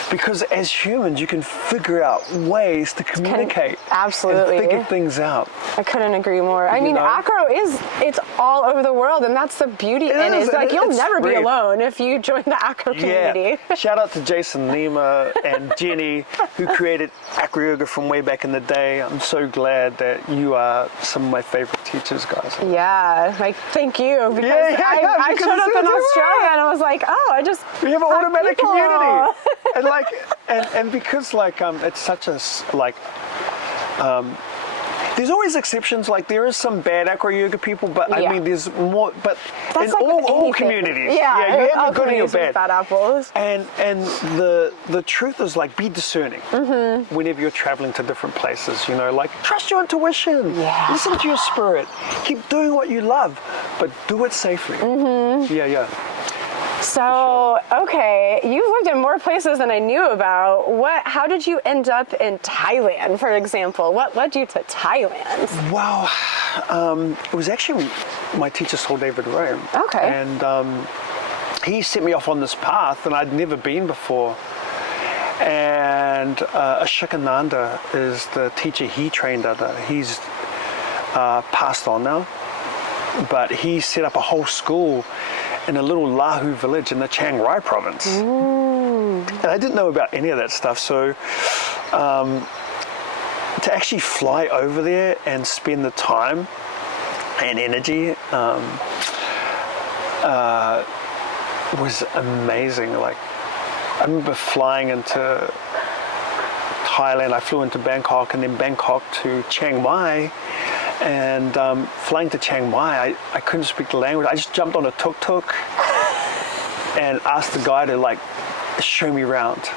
because as humans you can figure out ways to communicate absolutely and figure things out. I couldn't agree more. I mean, know? Acro it's all over the world, and that's the beauty in it. It's like you'll never be alone if you join the Acro community. Yeah. Shout out to Jason Nima and Jenny, who created Acro Yoga from way back in the day. I'm so glad that you are some of my favorite teachers, guys. Yeah, like thank you, because I showed up in Australia and I was like, we have an automatic community, and like, and because like it's such a like. There's always exceptions. Like there is some bad acro yoga people, but I mean, there's more. But that's in like all communities, you have your good and your bad. Bad apples. And the truth is, like, be discerning whenever you're traveling to different places. You know, like trust your intuition. Yeah. Listen to your spirit. Keep doing what you love, but do it safely. Yeah. So, okay, you've lived in more places than I knew about. How did you end up in Thailand, for example? What led you to Thailand? Well, it was actually my teacher, Saul David Rome. Okay. And he set me off on this path, and I'd never been before. And Ashikananda is the teacher he trained under. He's passed on now, but he set up a whole school in a little Lahu village in the Chiang Rai province. And I didn't know about any of that stuff, so to actually fly over there and spend the time and energy was amazing. Like, I remember flying into Thailand. I flew into Bangkok and then Bangkok to Chiang Mai. And flying to Chiang Mai, I couldn't speak the language. I just jumped on a tuk-tuk and asked the guy to like show me around.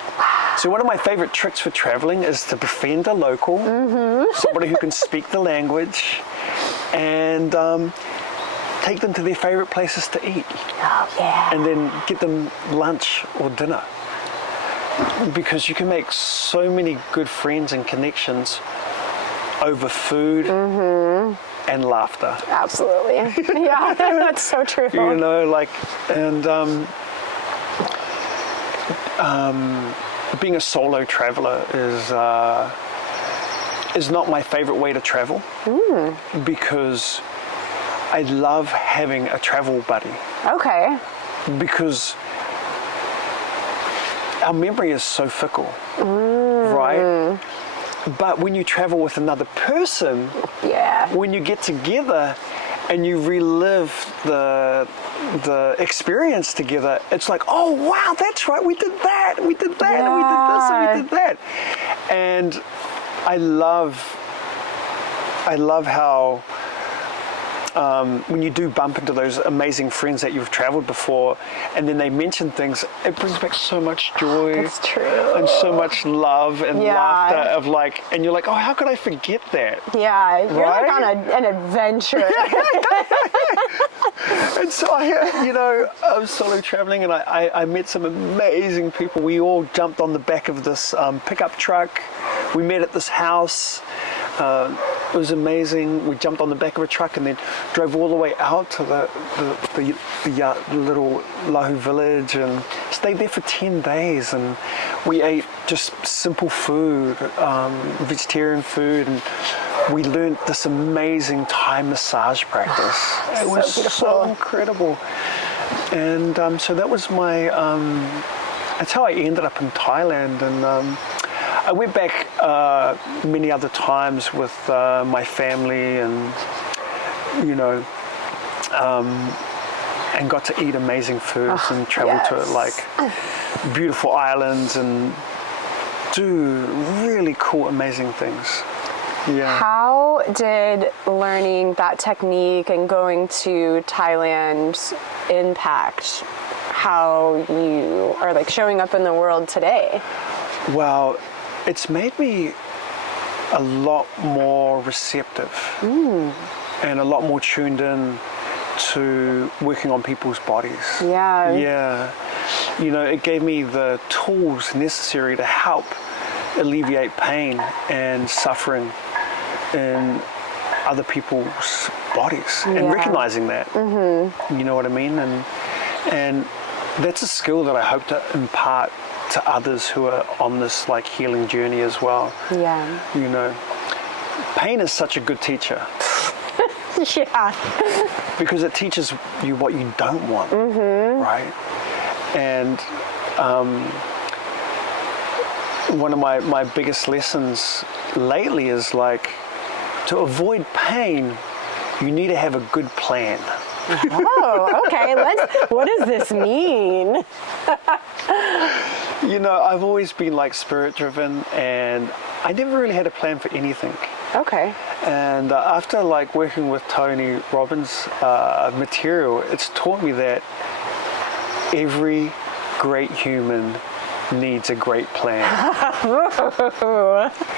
So one of my favorite tricks for traveling is to befriend a local, somebody who can speak the language, and take them to their favorite places to eat. Oh, yeah. And then get them lunch or dinner. Because you can make so many good friends and connections over food and laughter. Absolutely. Yeah, that's so true. You know, like, and being a solo traveler is not my favorite way to travel, because I love having a travel buddy. Okay. Because our memory is so fickle, right? But when you travel with another person, when you get together and you relive the experience together, it's like, oh wow, that's right, we did that, we did that, and we did this, and we did that. And I love how when you do bump into those amazing friends that you've traveled before, and then they mention things, it brings back so much joy. That's true. And so much love and laughter of like, and you're like, oh, how could I forget that? Yeah, you're right? like on an adventure. And so I was solo traveling, and I met some amazing people. We all jumped on the back of this pickup truck. We met at this house. It was amazing. We jumped on the back of a truck and then drove all the way out to the little Lahu village and stayed there for 10 days. And we ate just simple food, vegetarian food, and we learned this amazing Thai massage practice. It was so incredible. And so that was that's how I ended up in Thailand. And I went back many other times with my family, and and got to eat amazing foods and travel to like beautiful islands and do really cool, amazing things. Yeah. How did learning that technique and going to Thailand impact how you are like showing up in the world today? Well, it's made me a lot more receptive and a lot more tuned in to working on people's bodies. Yeah. Yeah. You know, it gave me the tools necessary to help alleviate pain and suffering in other people's bodies, and recognizing that. You know what I mean? And that's a skill that I hope to impart to others who are on this like healing journey as well. Yeah. You know, pain is such a good teacher. Yeah. Because it teaches you what you don't want, right? And one of my biggest lessons lately is like, to avoid pain, you need to have a good plan. Oh, okay. What does this mean? You know, I've always been like spirit driven, and I never really had a plan for anything. Okay. And after like working with Tony Robbins' material, it's taught me that every great human needs a great plan.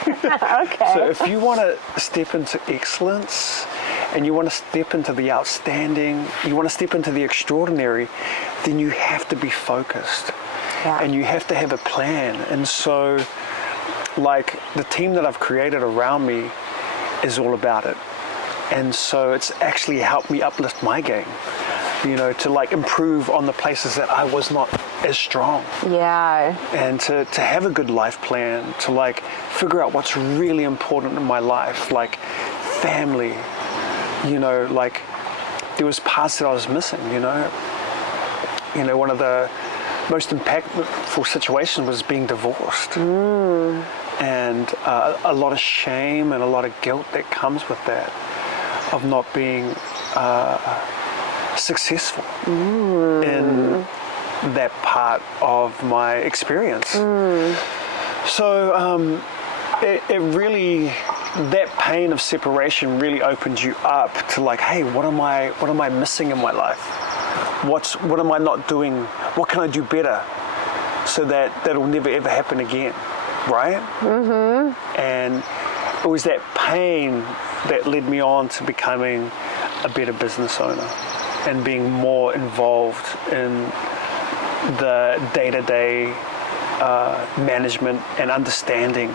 Okay. So if you want to step into excellence, and you want to step into the outstanding, you want to step into the extraordinary, then you have to be focused. Yeah. And you have to have a plan. And so, like, the team that I've created around me is all about it. And so it's actually helped me uplift my game, you know, to like improve on the places that I was not as strong. Yeah. And to have a good life plan, to like figure out what's really important in my life, like family, you know, like there was parts that I was missing, you know. You know, one of the most impactful situations was being divorced. And a lot of shame and a lot of guilt that comes with that, of not being successful in that part of my experience. So it really, that pain of separation really opens you up to like, hey, what am I missing in my life? What am I not doing? What can I do better so that that'll never ever happen again, right? And it was that pain that led me on to becoming a better business owner and being more involved in the day-to-day management and understanding,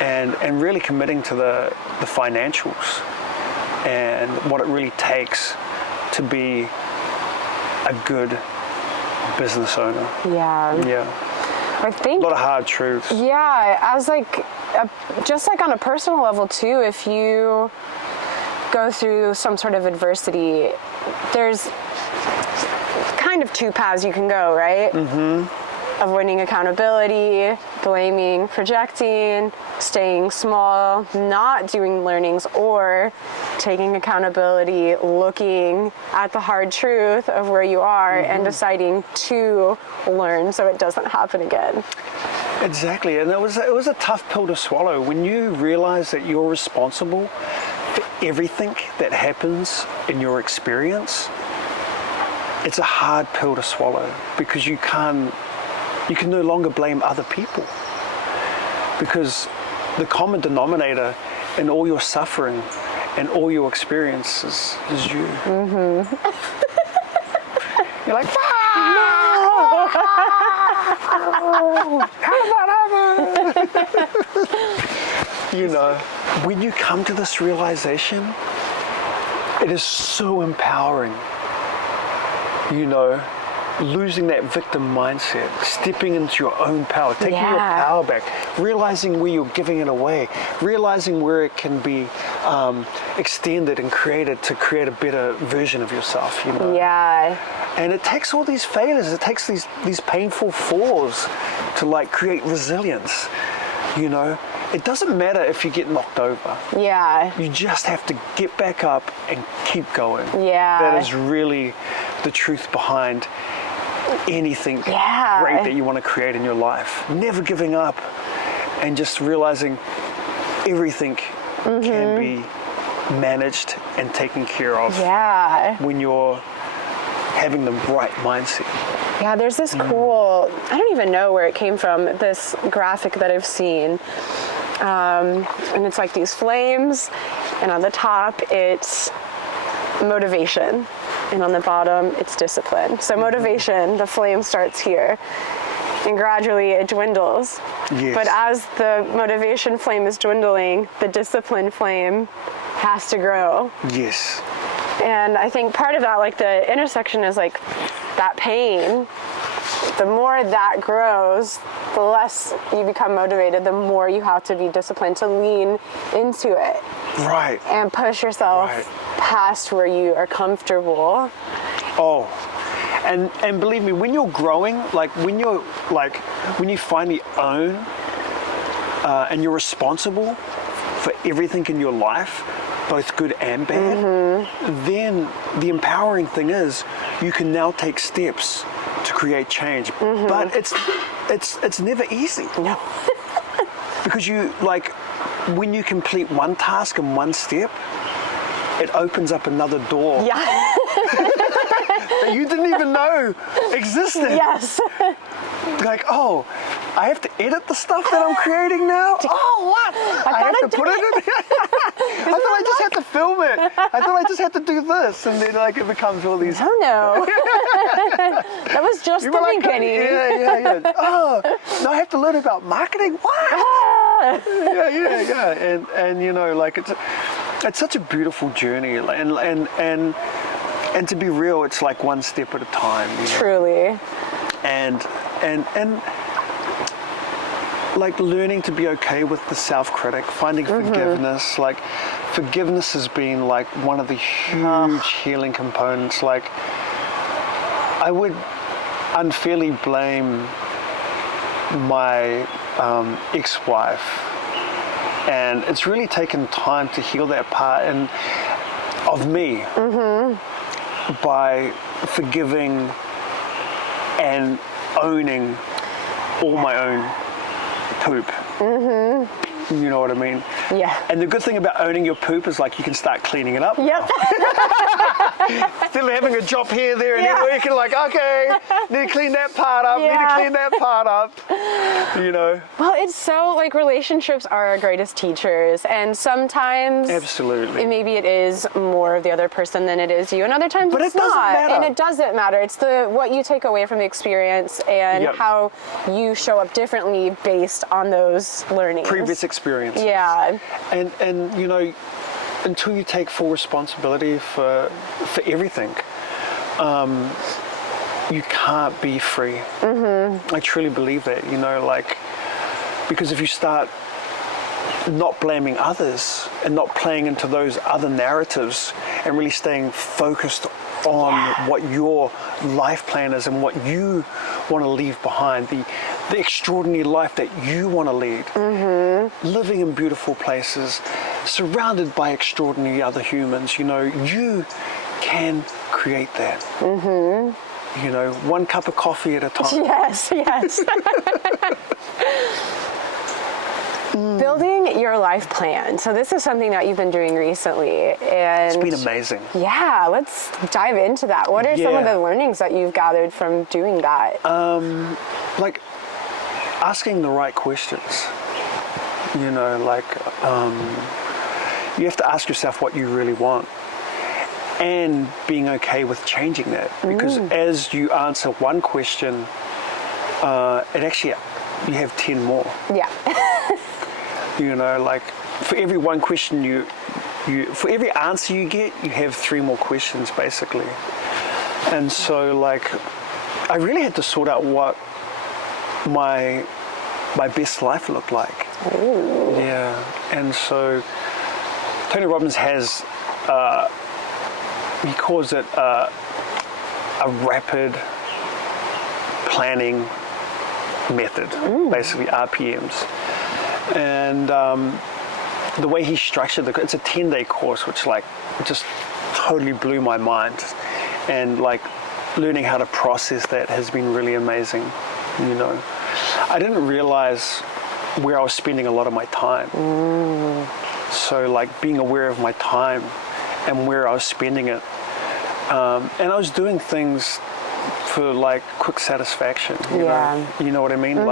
and really committing to the financials and what it really takes to be a good business owner. Yeah. I think A lot of hard truths. Yeah, as like, just like on a personal level too, if you go through some sort of adversity, there's kind of two paths you can go, right? Avoiding accountability, blaming, projecting, staying small, not doing learnings, or taking accountability, looking at the hard truth of where you are and deciding to learn so it doesn't happen again. Exactly, and it was a tough pill to swallow when you realize that you're responsible for everything that happens in your experience. It's a hard pill to swallow because you can no longer blame other people, because the common denominator in all your suffering and all your experiences is you. You're like, you know, when you come to this realization, it is so empowering, you know, losing that victim mindset, stepping into your own power, taking your power back, realizing where you're giving it away, realizing where it can be extended and created to create a better version of yourself, you know. Yeah. And it takes all these failures, it takes these painful falls to like create resilience, you know. It doesn't matter if you get knocked over. Yeah. You just have to get back up and keep going. Yeah. That is really the truth behind anything great that you want to create in your life. Never giving up and just realizing everything can be managed and taken care of when you're having the right mindset. Yeah, there's this cool, I don't even know where it came from, this graphic that I've seen. And it's like these flames, and on the top it's motivation. and on the bottom, it's discipline. So motivation, the flame starts here, and gradually it dwindles. Yes. But as the motivation flame is dwindling, the discipline flame has to grow. Yes. And I think part of that, like the intersection is like that pain. The more that grows, the less you become motivated, the more you have to be disciplined to lean into it. Right. And push yourself past where you are comfortable. Oh, and believe me, when you're growing, when you finally own and you're responsible for everything in your life, both good and bad, then the empowering thing is you can now take steps to create change. But it's never easy. No. Because when you complete one task and one step, it opens up another door. Yeah. That you didn't even know existed. Yes. Like, oh, I have to edit the stuff that I'm creating now? Oh, what? I have to put it in? I thought I just had to film it. I thought I just had to do this. And then it becomes all these... Oh, no. That was just the beginning. Yeah. Oh, now I have to learn about marketing? What? Yeah. And it's such a beautiful journey. And to be real, it's like one step at a time. Truly. And learning to be okay with the self-critic, finding forgiveness. Forgiveness has been one of the huge healing components. I would unfairly blame my ex-wife, and it's really taken time to heal that part of me by forgiving and owning all my own poop. You know what I mean? Yeah. And the good thing about owning your poop is you can start cleaning it up. Yep. Instead of having a drop here, there, and everywhere, you can okay, need to clean that part up, need to clean that part up. Well, it's so relationships are our greatest teachers, and sometimes absolutely maybe it is more of the other person than it is you, and other times but it's it doesn't not. matter. And it doesn't matter. It's what you take away from the experience and how you show up differently based on those learnings. Previous experiences. Yeah. And until you take full responsibility for everything, you can't be free. I truly believe that, because if you start not blaming others and not playing into those other narratives and really staying focused on what your life plan is and what you want to leave behind, the extraordinary life that you want to lead, living in beautiful places, surrounded by extraordinary other humans, you can create that. One cup of coffee at a time. Yes. Building your life plan. So this is something that you've been doing recently, and it's been amazing. Yeah, let's dive into that. What are some of the learnings that you've gathered from doing that? Asking the right questions. You have to ask yourself what you really want, and being okay with changing that, because as you answer one question, you have 10 more. Yeah. For every one question for every answer you get, you have 3 more questions basically. And so I really had to sort out what my best life looked like. Ooh. Yeah. And so Tony Robbins has, he calls it a rapid planning method, basically RPMs. And the way he structured it's a 10-day course, which just totally blew my mind. And learning how to process that has been really amazing. I didn't realize where I was spending a lot of my time. So being aware of my time and where I was spending it. And I was doing things for quick satisfaction. You know what I mean?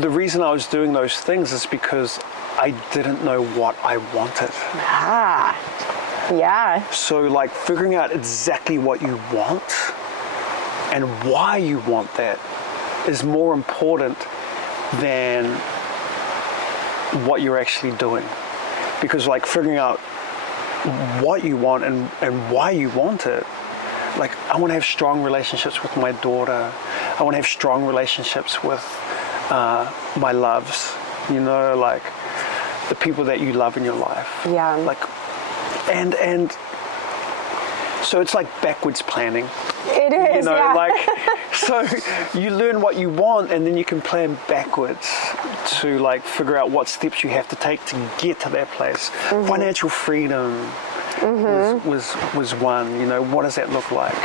The reason I was doing those things is because I didn't know what I wanted. Yeah. So like figuring out exactly what you want and why you want that is more important than what you're actually doing. Because like figuring out what you want and why you want it, like I want to have strong relationships with my daughter. I want to have strong relationships with my loves, you know, like the people that you love in your life. Yeah. Like, and so it's like backwards planning. It is, you know, yeah. like, so you learn what you want and then you can plan backwards to like figure out what steps you have to take to get to that place. Mm-hmm. Financial freedom was one, you know, what does that look like?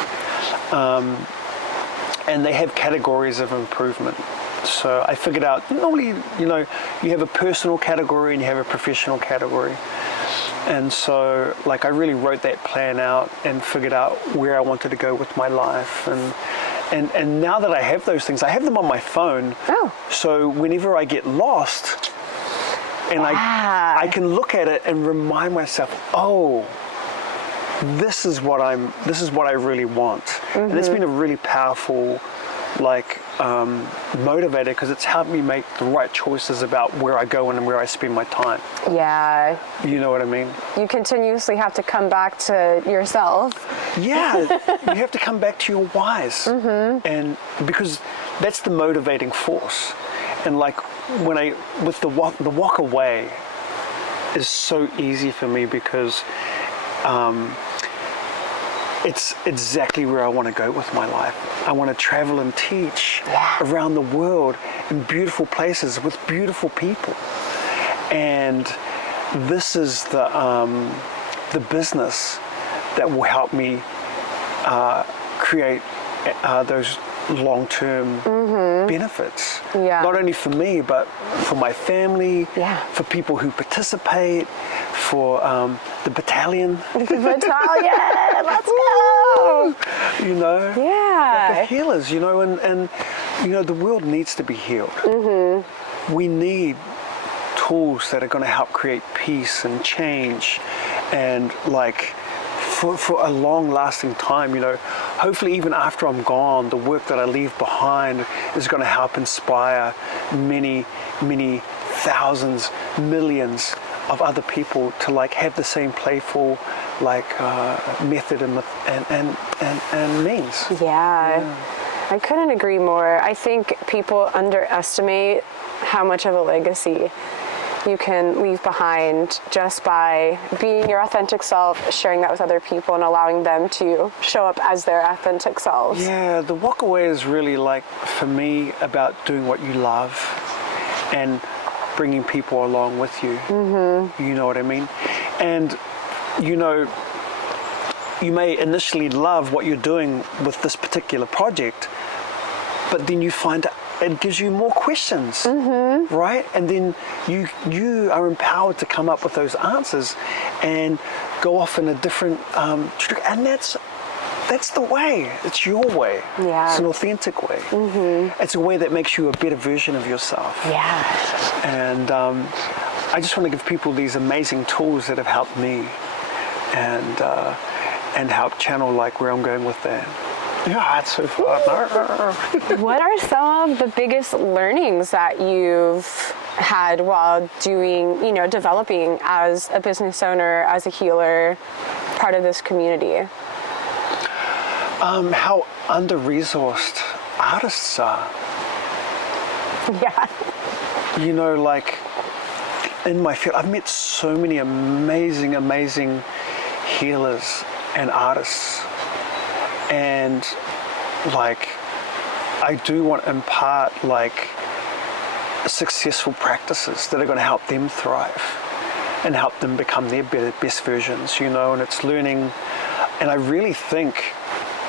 And they have categories of improvement. So I figured out, normally, you know, you have a personal category and you have a professional category. And so, like, I really wrote that plan out and figured out where I wanted to go with my life. And now that I have those things, I have them on my phone. Oh. So whenever I get lost, and I can look at it and remind myself, oh, this is what I really want. And it's been a really powerful, like, motivator, because it's helped me make the right choices about where I go and where I spend my time. Yeah. You know what I mean? You continuously have to come back to yourself. Yeah, you have to come back to your whys. And because that's the motivating force. And like with the walk away is so easy for me because it's exactly where I want to go with my life. I want to travel and teach around the world in beautiful places with beautiful people. And this is the business that will help me create those long-term benefits. Yeah. Not only for me, but for my family, Yeah. for people who participate, for the battalion. Battalion, let's go. You know? Yeah. Like the healers, you know, and you know, the world needs to be healed. We need tools that are going to help create peace and change and like for a long lasting time, you know. Hopefully even after I'm gone, the work that I leave behind is going to help inspire many, many thousands, millions of other people to like have the same playful like method and means. Yeah. I couldn't agree more. I think people underestimate how much of a legacy you can leave behind just by being your authentic self, sharing that with other people and allowing them to show up as their authentic selves. Yeah, the walk away is really like, for me, about doing what you love and bringing people along with you. You know what I mean? And, you know, you may initially love what you're doing with this particular project, but then you find it gives you more questions, right? And then you are empowered to come up with those answers and go off in a different and that's the way. It's your way. Yeah. It's an authentic way. It's a way that makes you a better version of yourself. Yeah. And I just want to give people these amazing tools that have helped me and help channel like where I'm going with that. Yeah, it's so fun. What are some of the biggest learnings that you've had while doing, you know, developing as a business owner, as a healer, part of this community? How under-resourced artists are. Yeah. You know, like in my field, I've met so many amazing, amazing healers and artists. And like, I do want to impart like successful practices that are going to help them thrive and help them become their best versions, you know, and it's learning. And I really think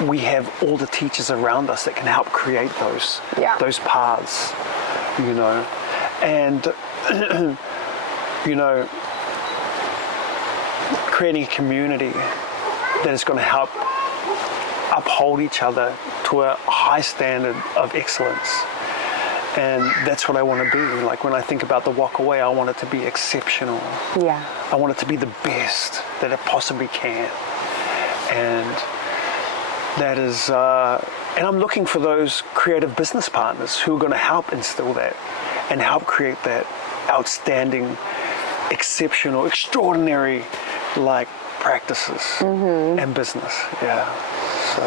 we have all the teachers around us that can help create those paths, you know. And, you know, creating a community that is going to help uphold each other to a high standard of excellence. And that's what I want to be. Like when I think about the Whaka Way, I want it to be exceptional. Yeah. I want it to be the best that it possibly can. And that is, and I'm looking for those creative business partners who are going to help instill that and help create that outstanding, exceptional, extraordinary, like, practices and business. Yeah. So.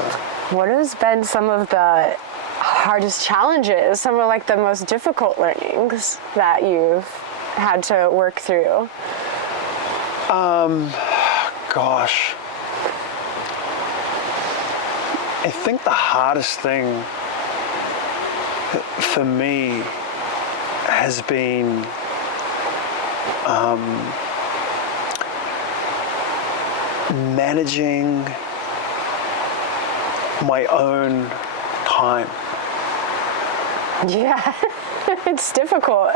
What has been some of the hardest challenges, some of like the most difficult learnings that you've had to work through? Gosh. I think the hardest thing for me has been managing my own time. Yeah, it's difficult.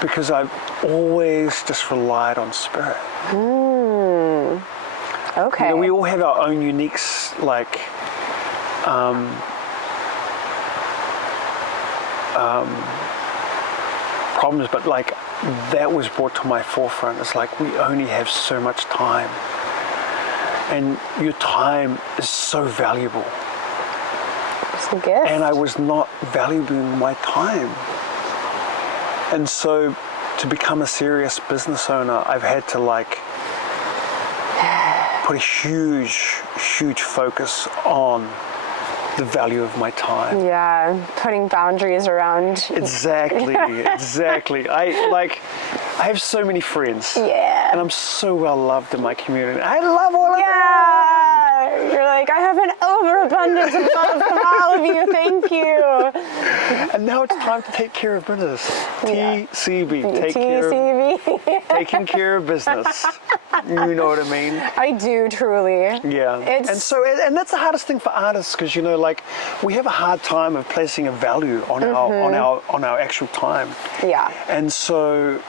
Because I've always just relied on spirit. Okay. You know, we all have our own unique, like, problems, but like that was brought to my forefront. It's like we only have so much time, and your time is so valuable. It's a gift. And I was not valuing my time. And so to become a serious business owner, I've had to like put a huge focus on the value of my time. Yeah, putting boundaries around. Exactly. I have so many friends. Yeah. And I'm so well loved in my community. I love all of them. Yeah. You're like, I have an overabundance of love from all of you. Thank you. And now it's time to take care of business. Yeah. TCB. Taking care of business. You know what I mean? I do, truly. Yeah. And that's the hardest thing for artists, because you know, like, we have a hard time of placing a value on our actual time. Yeah. And so,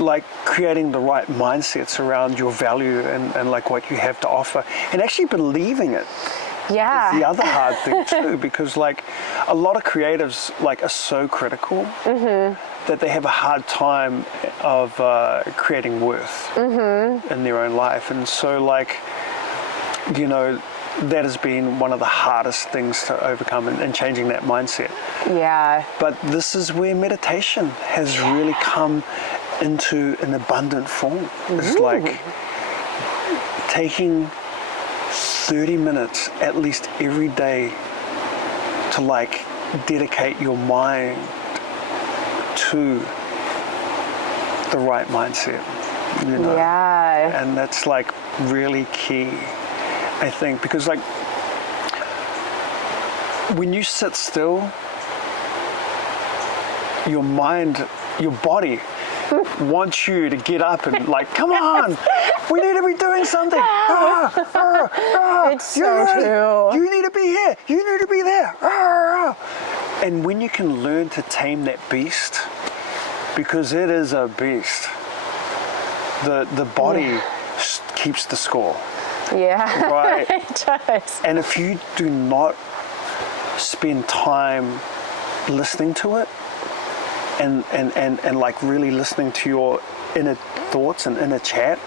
like, creating the right mindsets around your value and like what you have to offer, and actually believing it. Yeah. Is the other hard thing too, because like a lot of creatives like are so critical that they have a hard time of creating worth in their own life. And so, like, you know, that has been one of the hardest things to overcome, and changing that mindset. Yeah. But this is where meditation has really come into an abundant form. It's like taking 30 minutes at least every day to like dedicate your mind to the right mindset, you know? Yeah. And that's like really key, I think, because like when you sit still, your mind, your body wants you to get up and like, come on, we need to be doing something. It's so true. You need to be here. You need to be there. And when you can learn to tame that beast, because it is a beast, the body keeps the score. Yeah. Right. It does. And if you do not spend time listening to it, and like really listening to your inner thoughts and inner chat,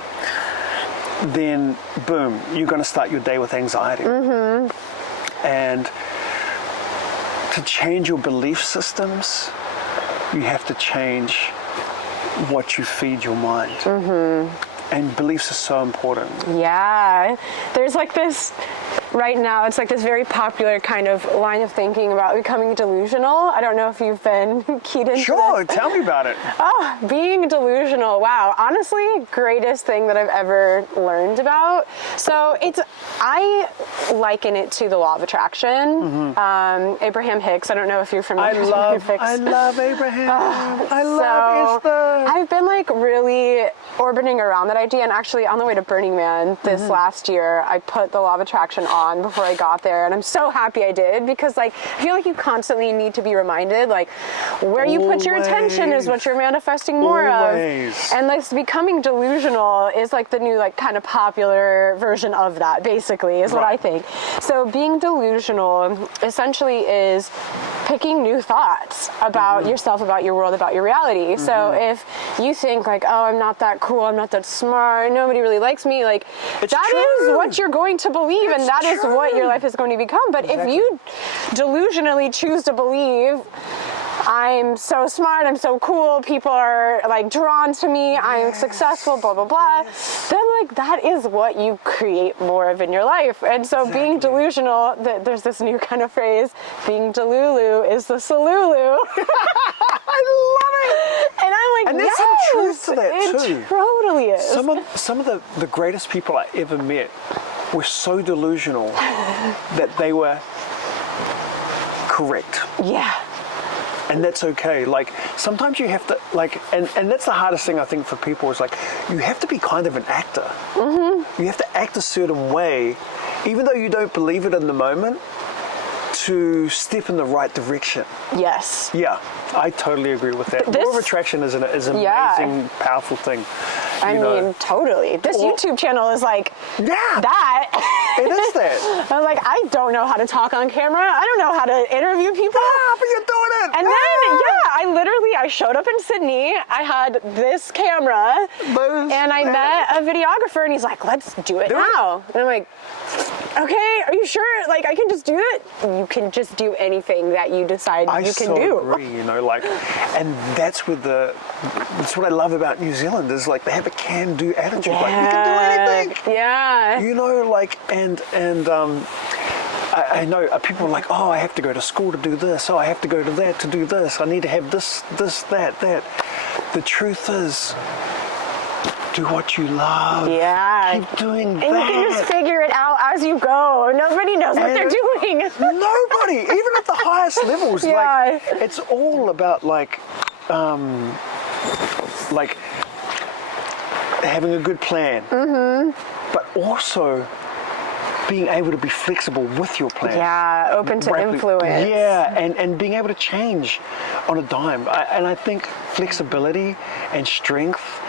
then boom, you're going to start your day with anxiety. And to change your belief systems, you have to change what you feed your mind. And beliefs are so important. Yeah. There's like this, right now, it's like this very popular kind of line of thinking about becoming delusional. I don't know if you've been keyed into Sure, this. tell me about it. Oh, being delusional. Wow. Honestly, greatest thing that I've ever learned about. So I liken it to the law of attraction. Abraham Hicks. I don't know if you're familiar with Abraham Hicks. I love Abraham. I love Esther. I've been like really orbiting around that idea, and actually on the way to Burning Man this last year, I put the law of attraction on before I got there, and I'm so happy I did, because like I feel like you constantly need to be reminded, like, where you put your attention is what you're manifesting more of. And like becoming delusional is like the new like kind of popular version of that, basically, is what I think. So being delusional essentially is picking new thoughts about yourself, about your world, about your reality. So if you think like, oh, I'm not that cool, I'm not that smart, nobody really likes me, like that is what you're going to believe, and that is what your life is going to become. But if you delusionally choose to believe, I'm so smart, I'm so cool, people are like drawn to me, I'm successful, blah, blah, blah, then like that is what you create more of in your life. And so being delusional, there's this new kind of phrase, being delulu is the salulu. I love it! And I'm like, and there's some truth to that too. It totally is. Some of the greatest people I ever met were so delusional that they were correct. Yeah. And that's okay. Like sometimes you have to like, and that's the hardest thing I think for people is like, you have to be kind of an actor. You have to act a certain way, even though you don't believe it in the moment, to step in the right direction. Yes. Yeah, I totally agree with that. Law of attraction is an amazing, powerful thing. I mean, totally. This YouTube channel is like that. It is that. I'm like, I don't know how to talk on camera. I don't know how to interview people. But you're doing it. And then, I showed up in Sydney. I had this camera, and I met a videographer, and he's like, let's do it now. And I'm like, okay, are you sure? Like, I can just do it? You can just do anything that you decide you can do. I agree, like, and that's what I love about New Zealand is like they have a can-do attitude. Like, you can do anything. Yeah. Like, and I know people are like, oh, I have to go to school to do this. Oh, I have to go to that to do this. I need to have this, that. The truth is, do what you love. Yeah. Keep doing that. And you can just figure it out as you go. Nobody knows what they're doing. Nobody, even at the highest levels. Yeah. Like, it's all about like having a good plan. But also being able to be flexible with your plan. Yeah, open to influence. Yeah, and being able to change on a dime. And I think flexibility and strength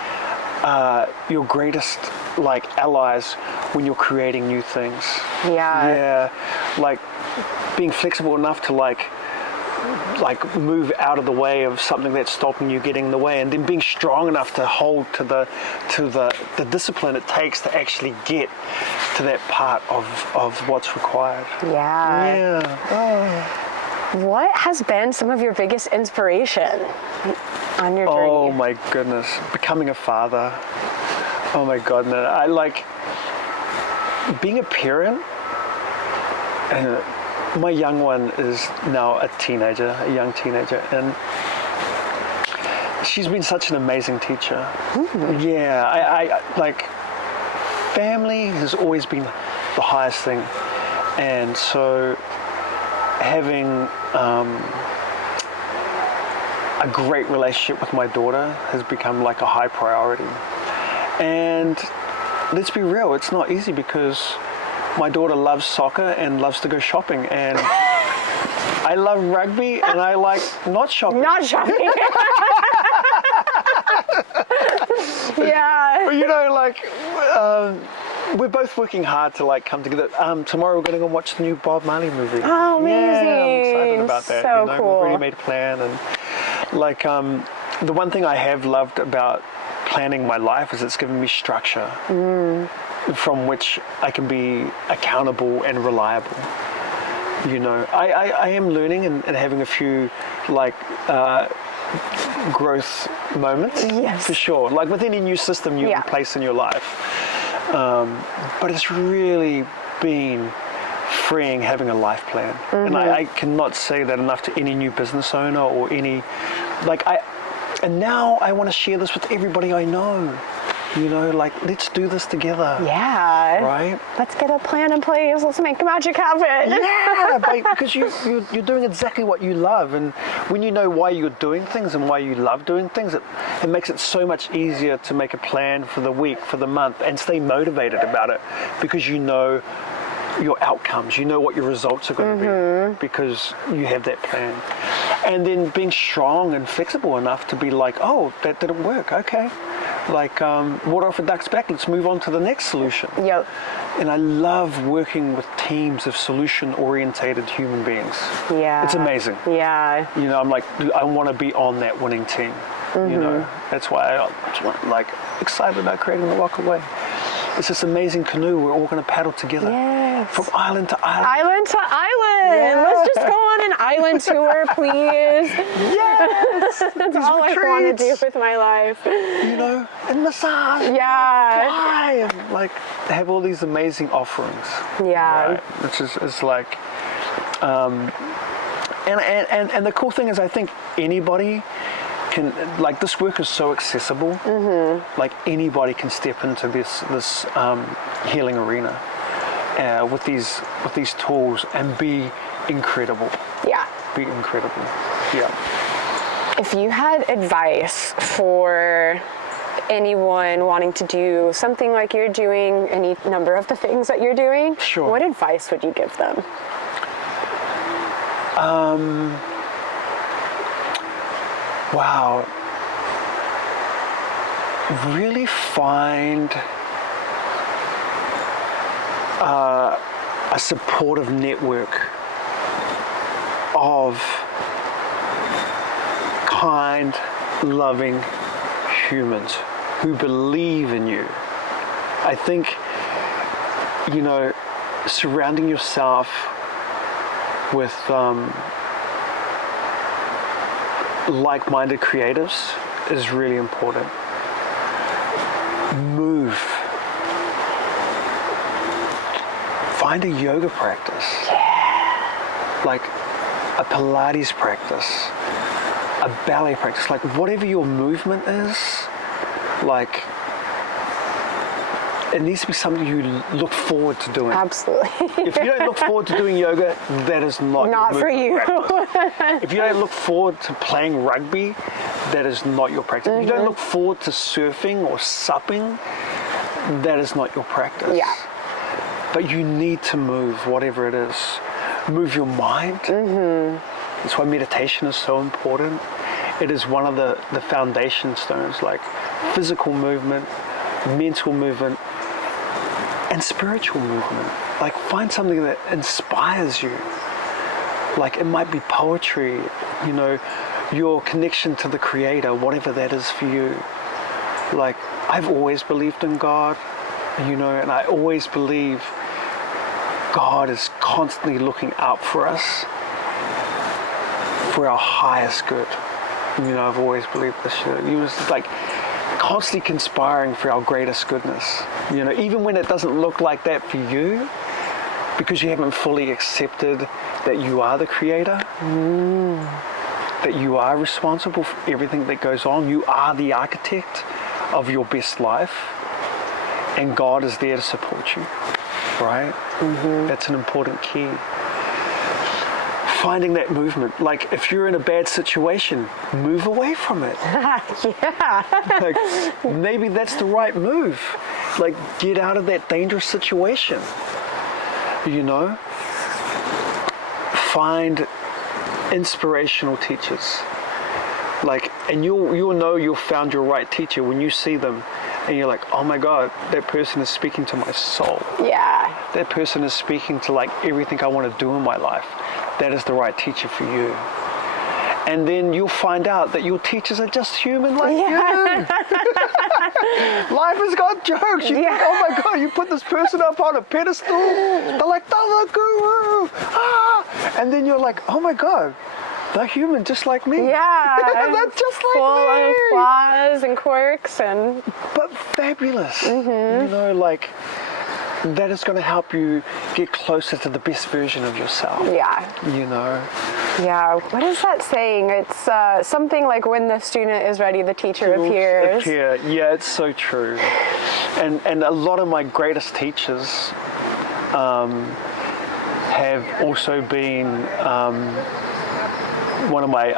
are your greatest allies when you're creating new things. Yeah, like being flexible enough to move out of the way of something that's stopping you getting in the way, and then being strong enough to hold to the discipline it takes to actually get to that part of what's required. What has been some of your biggest inspiration on your journey? Oh my goodness, becoming a father. Oh my God, no. I like being a parent, and my young one is now a young teenager, and she's been such an amazing teacher. Yeah, I like, family has always been the highest thing, and so having a great relationship with my daughter has become like a high priority. And let's be real, it's not easy because my daughter loves soccer and loves to go shopping, and I love rugby and I like not shopping. Yeah. But we're both working hard to come together. Tomorrow we're going to go watch the new Bob Marley movie. Oh, amazing. Yeah, I'm excited about that. So cool. We've already made a plan, and the one thing I have loved about planning my life is it's given me structure from which I can be accountable and reliable. I am learning and having a few growth moments. Yes. For sure. Like with any new system you place in your life. But it's really been freeing having a life plan. And I cannot say that enough to any new business owner or any, and now I want to share this with everybody I know. Let's do this together. Yeah. Right? Let's get a plan in place. Let's make magic happen. Yeah, because you're doing exactly what you love. And when you know why you're doing things and why you love doing things, it makes it so much easier to make a plan for the week, for the month, and stay motivated about it because you know your outcomes, you know what your results are going to be because you have that plan. And then being strong and flexible enough to be like, oh, that didn't work, okay. Like water off a duck's back, let's move on to the next solution. Yep. And I love working with teams of solution-orientated human beings. Yeah. It's amazing. Yeah. You know, I'm like, I want to be on that winning team. You know, that's why I'm like excited about creating the Whaka Way. It's this amazing canoe we're all going to paddle together. Yes. From island to island. Island to island. Yeah. Let's just go on an island tour, please. Yes! That's all I want to do with my life. You know, and massage. Yeah. Fly, and like they have all these amazing offerings. Yeah. Right? Which is it's like, and the cool thing is, I think anybody can, like, this work is so accessible. Mm-hmm. Like anybody can step into this healing arena with these tools and be incredible. Yeah. Be incredible. Yeah. If you had advice for anyone wanting to do something like you're doing, any number of the things that you're doing, sure. What advice would you give them? Wow. Really find a supportive network of kind, loving humans who believe in you. I think, you know, surrounding yourself with like-minded creatives is really important. Move. Find a yoga practice. Yeah. Like a Pilates practice, a ballet practice, like whatever your movement is, like it needs to be something you look forward to doing. Absolutely. If you don't look forward to doing yoga, that is not your for you. If you don't look forward to playing rugby, that is not your practice. If you don't look forward to surfing or supping, that is not your practice. Yeah. But you need to move, whatever it is. Move your mind. That's why meditation is so important. It is one of the foundation stones, like physical movement, mental movement, and spiritual movement. Like find something that inspires you. Like it might be poetry, you know, your connection to the Creator, whatever that is for you. Like I've always believed in God, you know, and I always believe God is constantly looking out for us for our highest good. You know, I've always believed this shit. He was like constantly conspiring for our greatest goodness. You know, even when it doesn't look like that for you, because you haven't fully accepted that you are the creator, that you are responsible for everything that goes on. You are the architect of your best life, and God is there to support you, right? That's an important key. Finding that movement. Like if you're in a bad situation, move away from it. Yeah. Like maybe that's the right move. Like get out of that dangerous situation. You know? Find inspirational teachers. Like, and you'll know you've found your right teacher when you see them and you're like, oh my God, that person is speaking to my soul. Yeah. That person is speaking to like everything I want to do in my life. That is the right teacher for you. And then you'll find out that your teachers are just human like you. Life has got jokes. You think, oh my God, you put this person up on a pedestal. They're like, they're the guru. Ah. And then you're like, oh my God, they're human just like me. Yeah. They're just like full me. of flaws and quirks and... But fabulous. You know, like... that is going to help you get closer to the best version of yourself. Yeah. You know? Yeah. What is that saying? It's something like when the student is ready, the teacher appears. Yeah, it's so true. And a lot of my greatest teachers have also been one of my,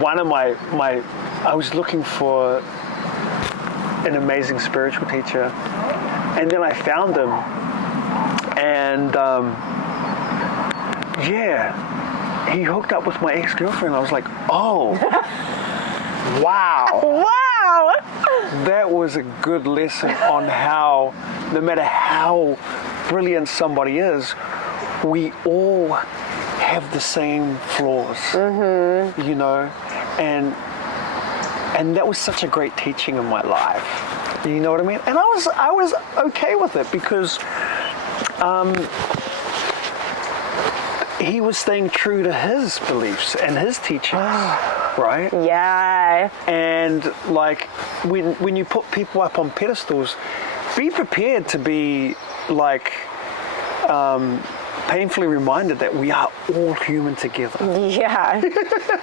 one of my I was looking for an amazing spiritual teacher, and then I found him, and he hooked up with my ex-girlfriend. I was like, oh, wow. Wow! That was a good lesson on how, no matter how brilliant somebody is, we all have the same flaws, you know, and that was such a great teaching in my life. You know what I mean? And I was okay with it because he was staying true to his beliefs and his teachings, right? Yeah. And like when you put people up on pedestals, be prepared to be like painfully reminded that we are all human together. Yeah.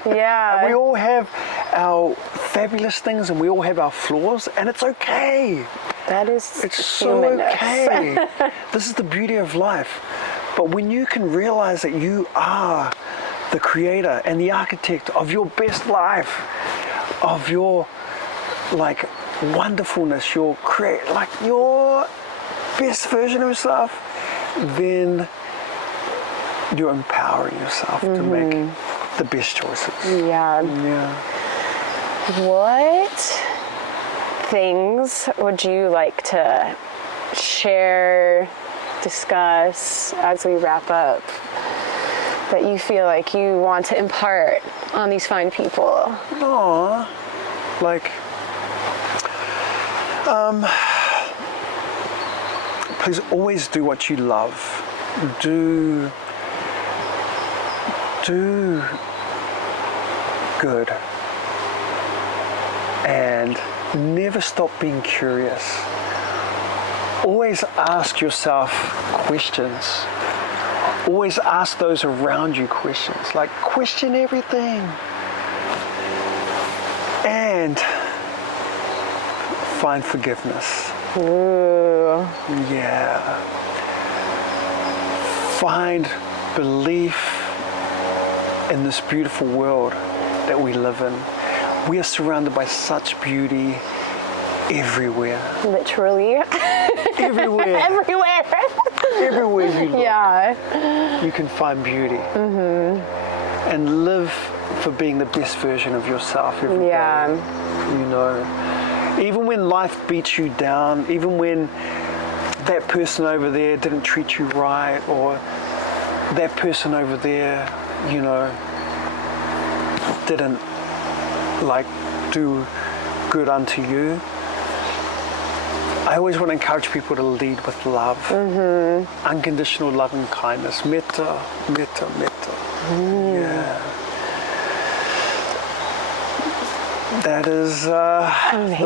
Yeah. We all have our fabulous things and we all have our flaws, and it's okay. That is It's so humanness. okay. This is the beauty of life. But when you can realize that you are the creator and the architect of your best life, of your like wonderfulness, your best version of yourself, then you're empowering yourself to make the best choices. Yeah. Yeah. What things would you like to share, discuss as we wrap up that you feel like you want to impart on these fine people? Aww. Like, please always do what you love. Do good. And never stop being curious. Always ask yourself questions. Always ask those around you questions. Like, question everything. And find forgiveness. Ooh. Yeah. Find belief in this beautiful world that we live in. We are surrounded by such beauty everywhere. Literally. Everywhere. Everywhere. Everywhere you look, Yeah. you can find beauty. And live for being the best version of yourself every day. Yeah. You know, even when life beats you down, even when that person over there didn't treat you right, or that person over there, you know, didn't like do good unto you. I always want to encourage people to lead with love, unconditional love and kindness, metta, metta, metta. Yeah. That is the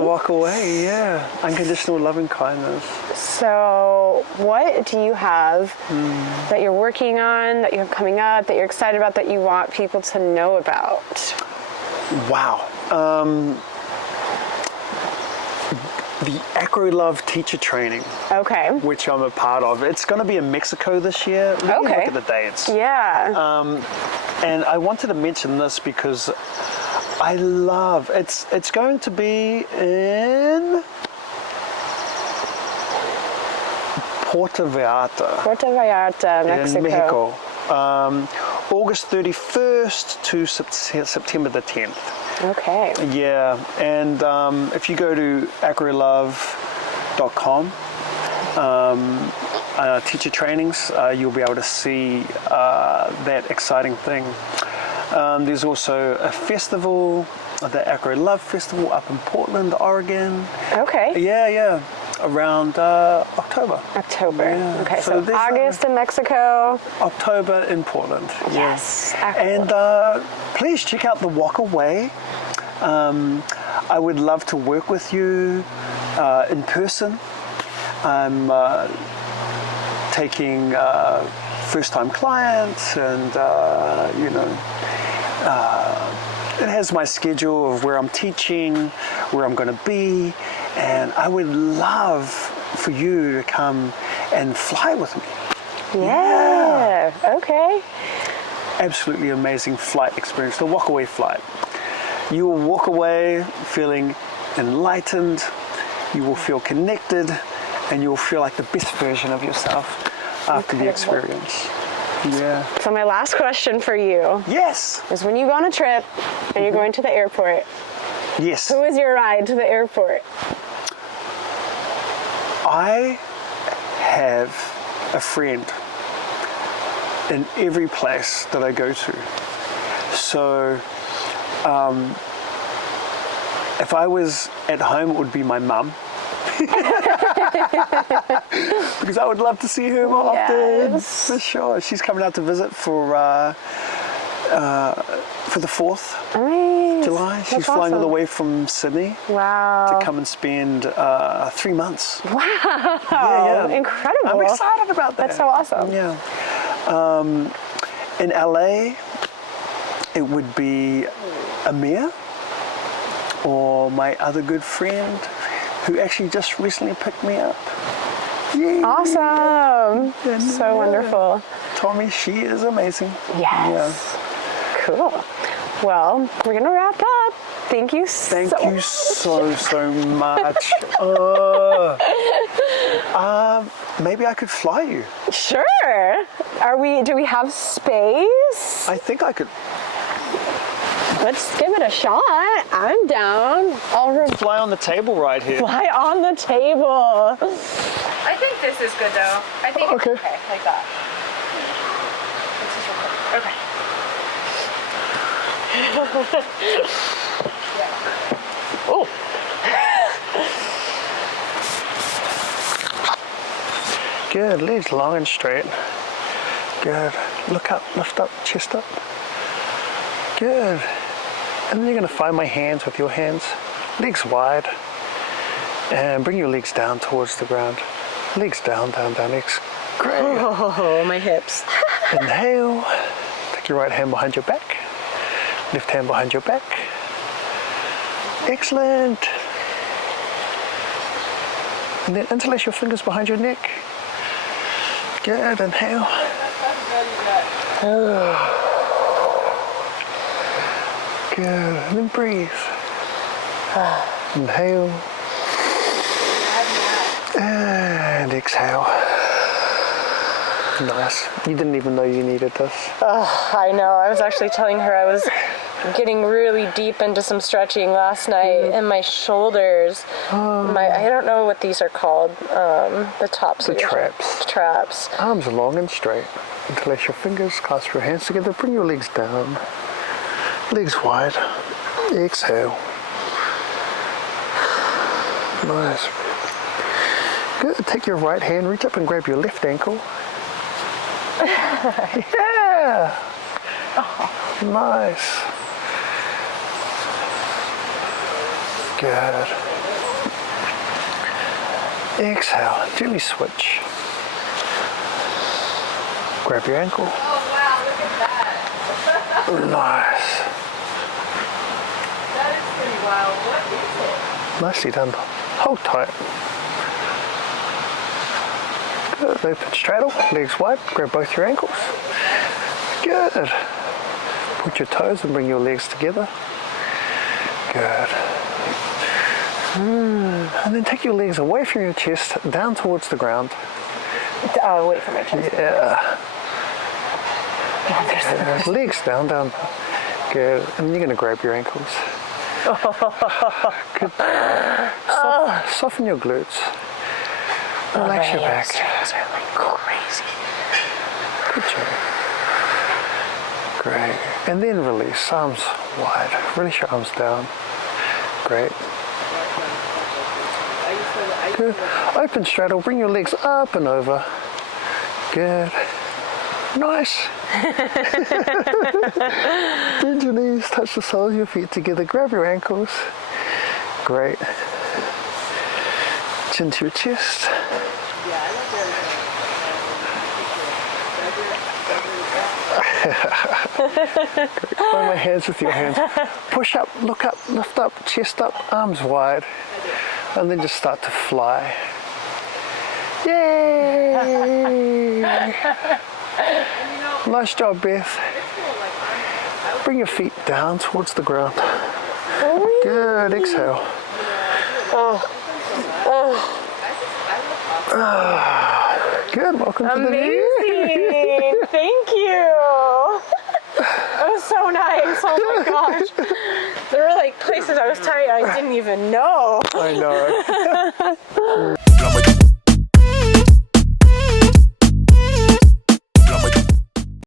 walk away, yeah. Unconditional love and kindness. So what do you have that you're working on, that you have coming up, that you're excited about, that you want people to know about? Wow. The Acro Love teacher training, Okay. which I'm a part of. It's going to be in Mexico this year. Let me Okay. look at the dates. Yeah. And I wanted to mention this because I love it's going to be in Puerto Vallarta. Puerto Vallarta, Mexico. In Mexico. August 31st to September the 10th. Okay. Yeah, and if you go to acrolove.com, teacher trainings, you'll be able to see that exciting thing. There's also a festival, the Acro Love Festival up in Portland, Oregon. Okay. Yeah, around October. October. Yeah. Okay, So so there's August in Mexico. October in Portland. Yes. Yeah. And please check out the Whaka Way. I would love to work with you in person. I'm taking first-time clients, and you know, it has my schedule of where I'm teaching, where I'm going to be, and I would love for you to come and fly with me. Yeah. Okay. Absolutely amazing flight experience, the Walk Away flight. You will walk away feeling enlightened, you will feel connected, and you will feel like the best version of yourself after the experience. Yeah. So my last question for you Yes. is when you go on a trip and you're going to the airport, Yes. who is your ride to the airport? I have a friend in every place that I go to. So, if I was at home, it would be my mum. Because I would love to see her more often, Yes. for sure. She's coming out to visit for the 4th Nice. July. She's That's flying all the awesome. way from Sydney Wow. to come and spend 3 months. Wow. Yeah. Incredible. I'm excited about that. That's so awesome. Yeah. In LA, it would be Amir or my other good friend who actually just recently picked me up. Yay. Awesome. And, So wonderful. Tommy, she is amazing. Yes. Cool. Well, we're going to wrap up. Thank you Thank you so much. Maybe I could fly you. Sure. Do we have space? I think I could Let's give it a shot. I'm down. I'll fly on the table right here. fly on the table. I think this is good though. I think Okay. it's okay, like that. This is real quick. Okay. Oh. Good, legs long and straight. Good. Look up, lift up, chest up. Good. And then you're going to find my hands with your hands. Legs wide. And bring your legs down towards the ground. Legs down, down, down. Legs. Great. Oh, my hips. Inhale. Take your right hand behind your back. Left hand behind your back. Excellent. And then interlace your fingers behind your neck. Good. Inhale. Good. And then breathe. Inhale. And exhale. Nice. You didn't even know you needed this. I know. I was actually telling her I was getting really deep into some stretching last night, and my shoulders, I don't know what these are called, the tops. The of your traps. Traps. Arms long and straight. Interlace your fingers, clasp your hands together, bring your legs down. Legs wide. Exhale. Nice. Good. Take your right hand, reach up and grab your left ankle. Yeah. Nice. Good. Exhale. Gently switch. Grab your ankle. Oh wow, look at that. Nice. That is pretty wild. What is it? Nicely done. Hold tight. Good. Open straddle. Legs wide. Grab both your ankles. Good. Put your toes and bring your legs together. Good. And then take your legs away from your chest, down towards the ground. Away from my chest. Yeah. Good. Legs down, down. Good. And you're going to grab your ankles. Good. Soften your glutes. Relax your back. Are like crazy. Good job. Great. And then release. Arms wide. Release your arms down. Great. Good. Open straddle. Bring your legs up and over. Good. Nice. Bend your knees. Touch the soles of your feet together. Grab your ankles. Great. Chin to your chest. Find my hands with your hands. Push up, look up, lift up, chest up, arms wide. And then just start to fly. Yay! Nice job, Beth. Bring your feet down towards the ground. Good, exhale. Good. Welcome to the Amazing. Thank you. That was so nice. Oh my gosh. There were like places I was tired I didn't even know. I know.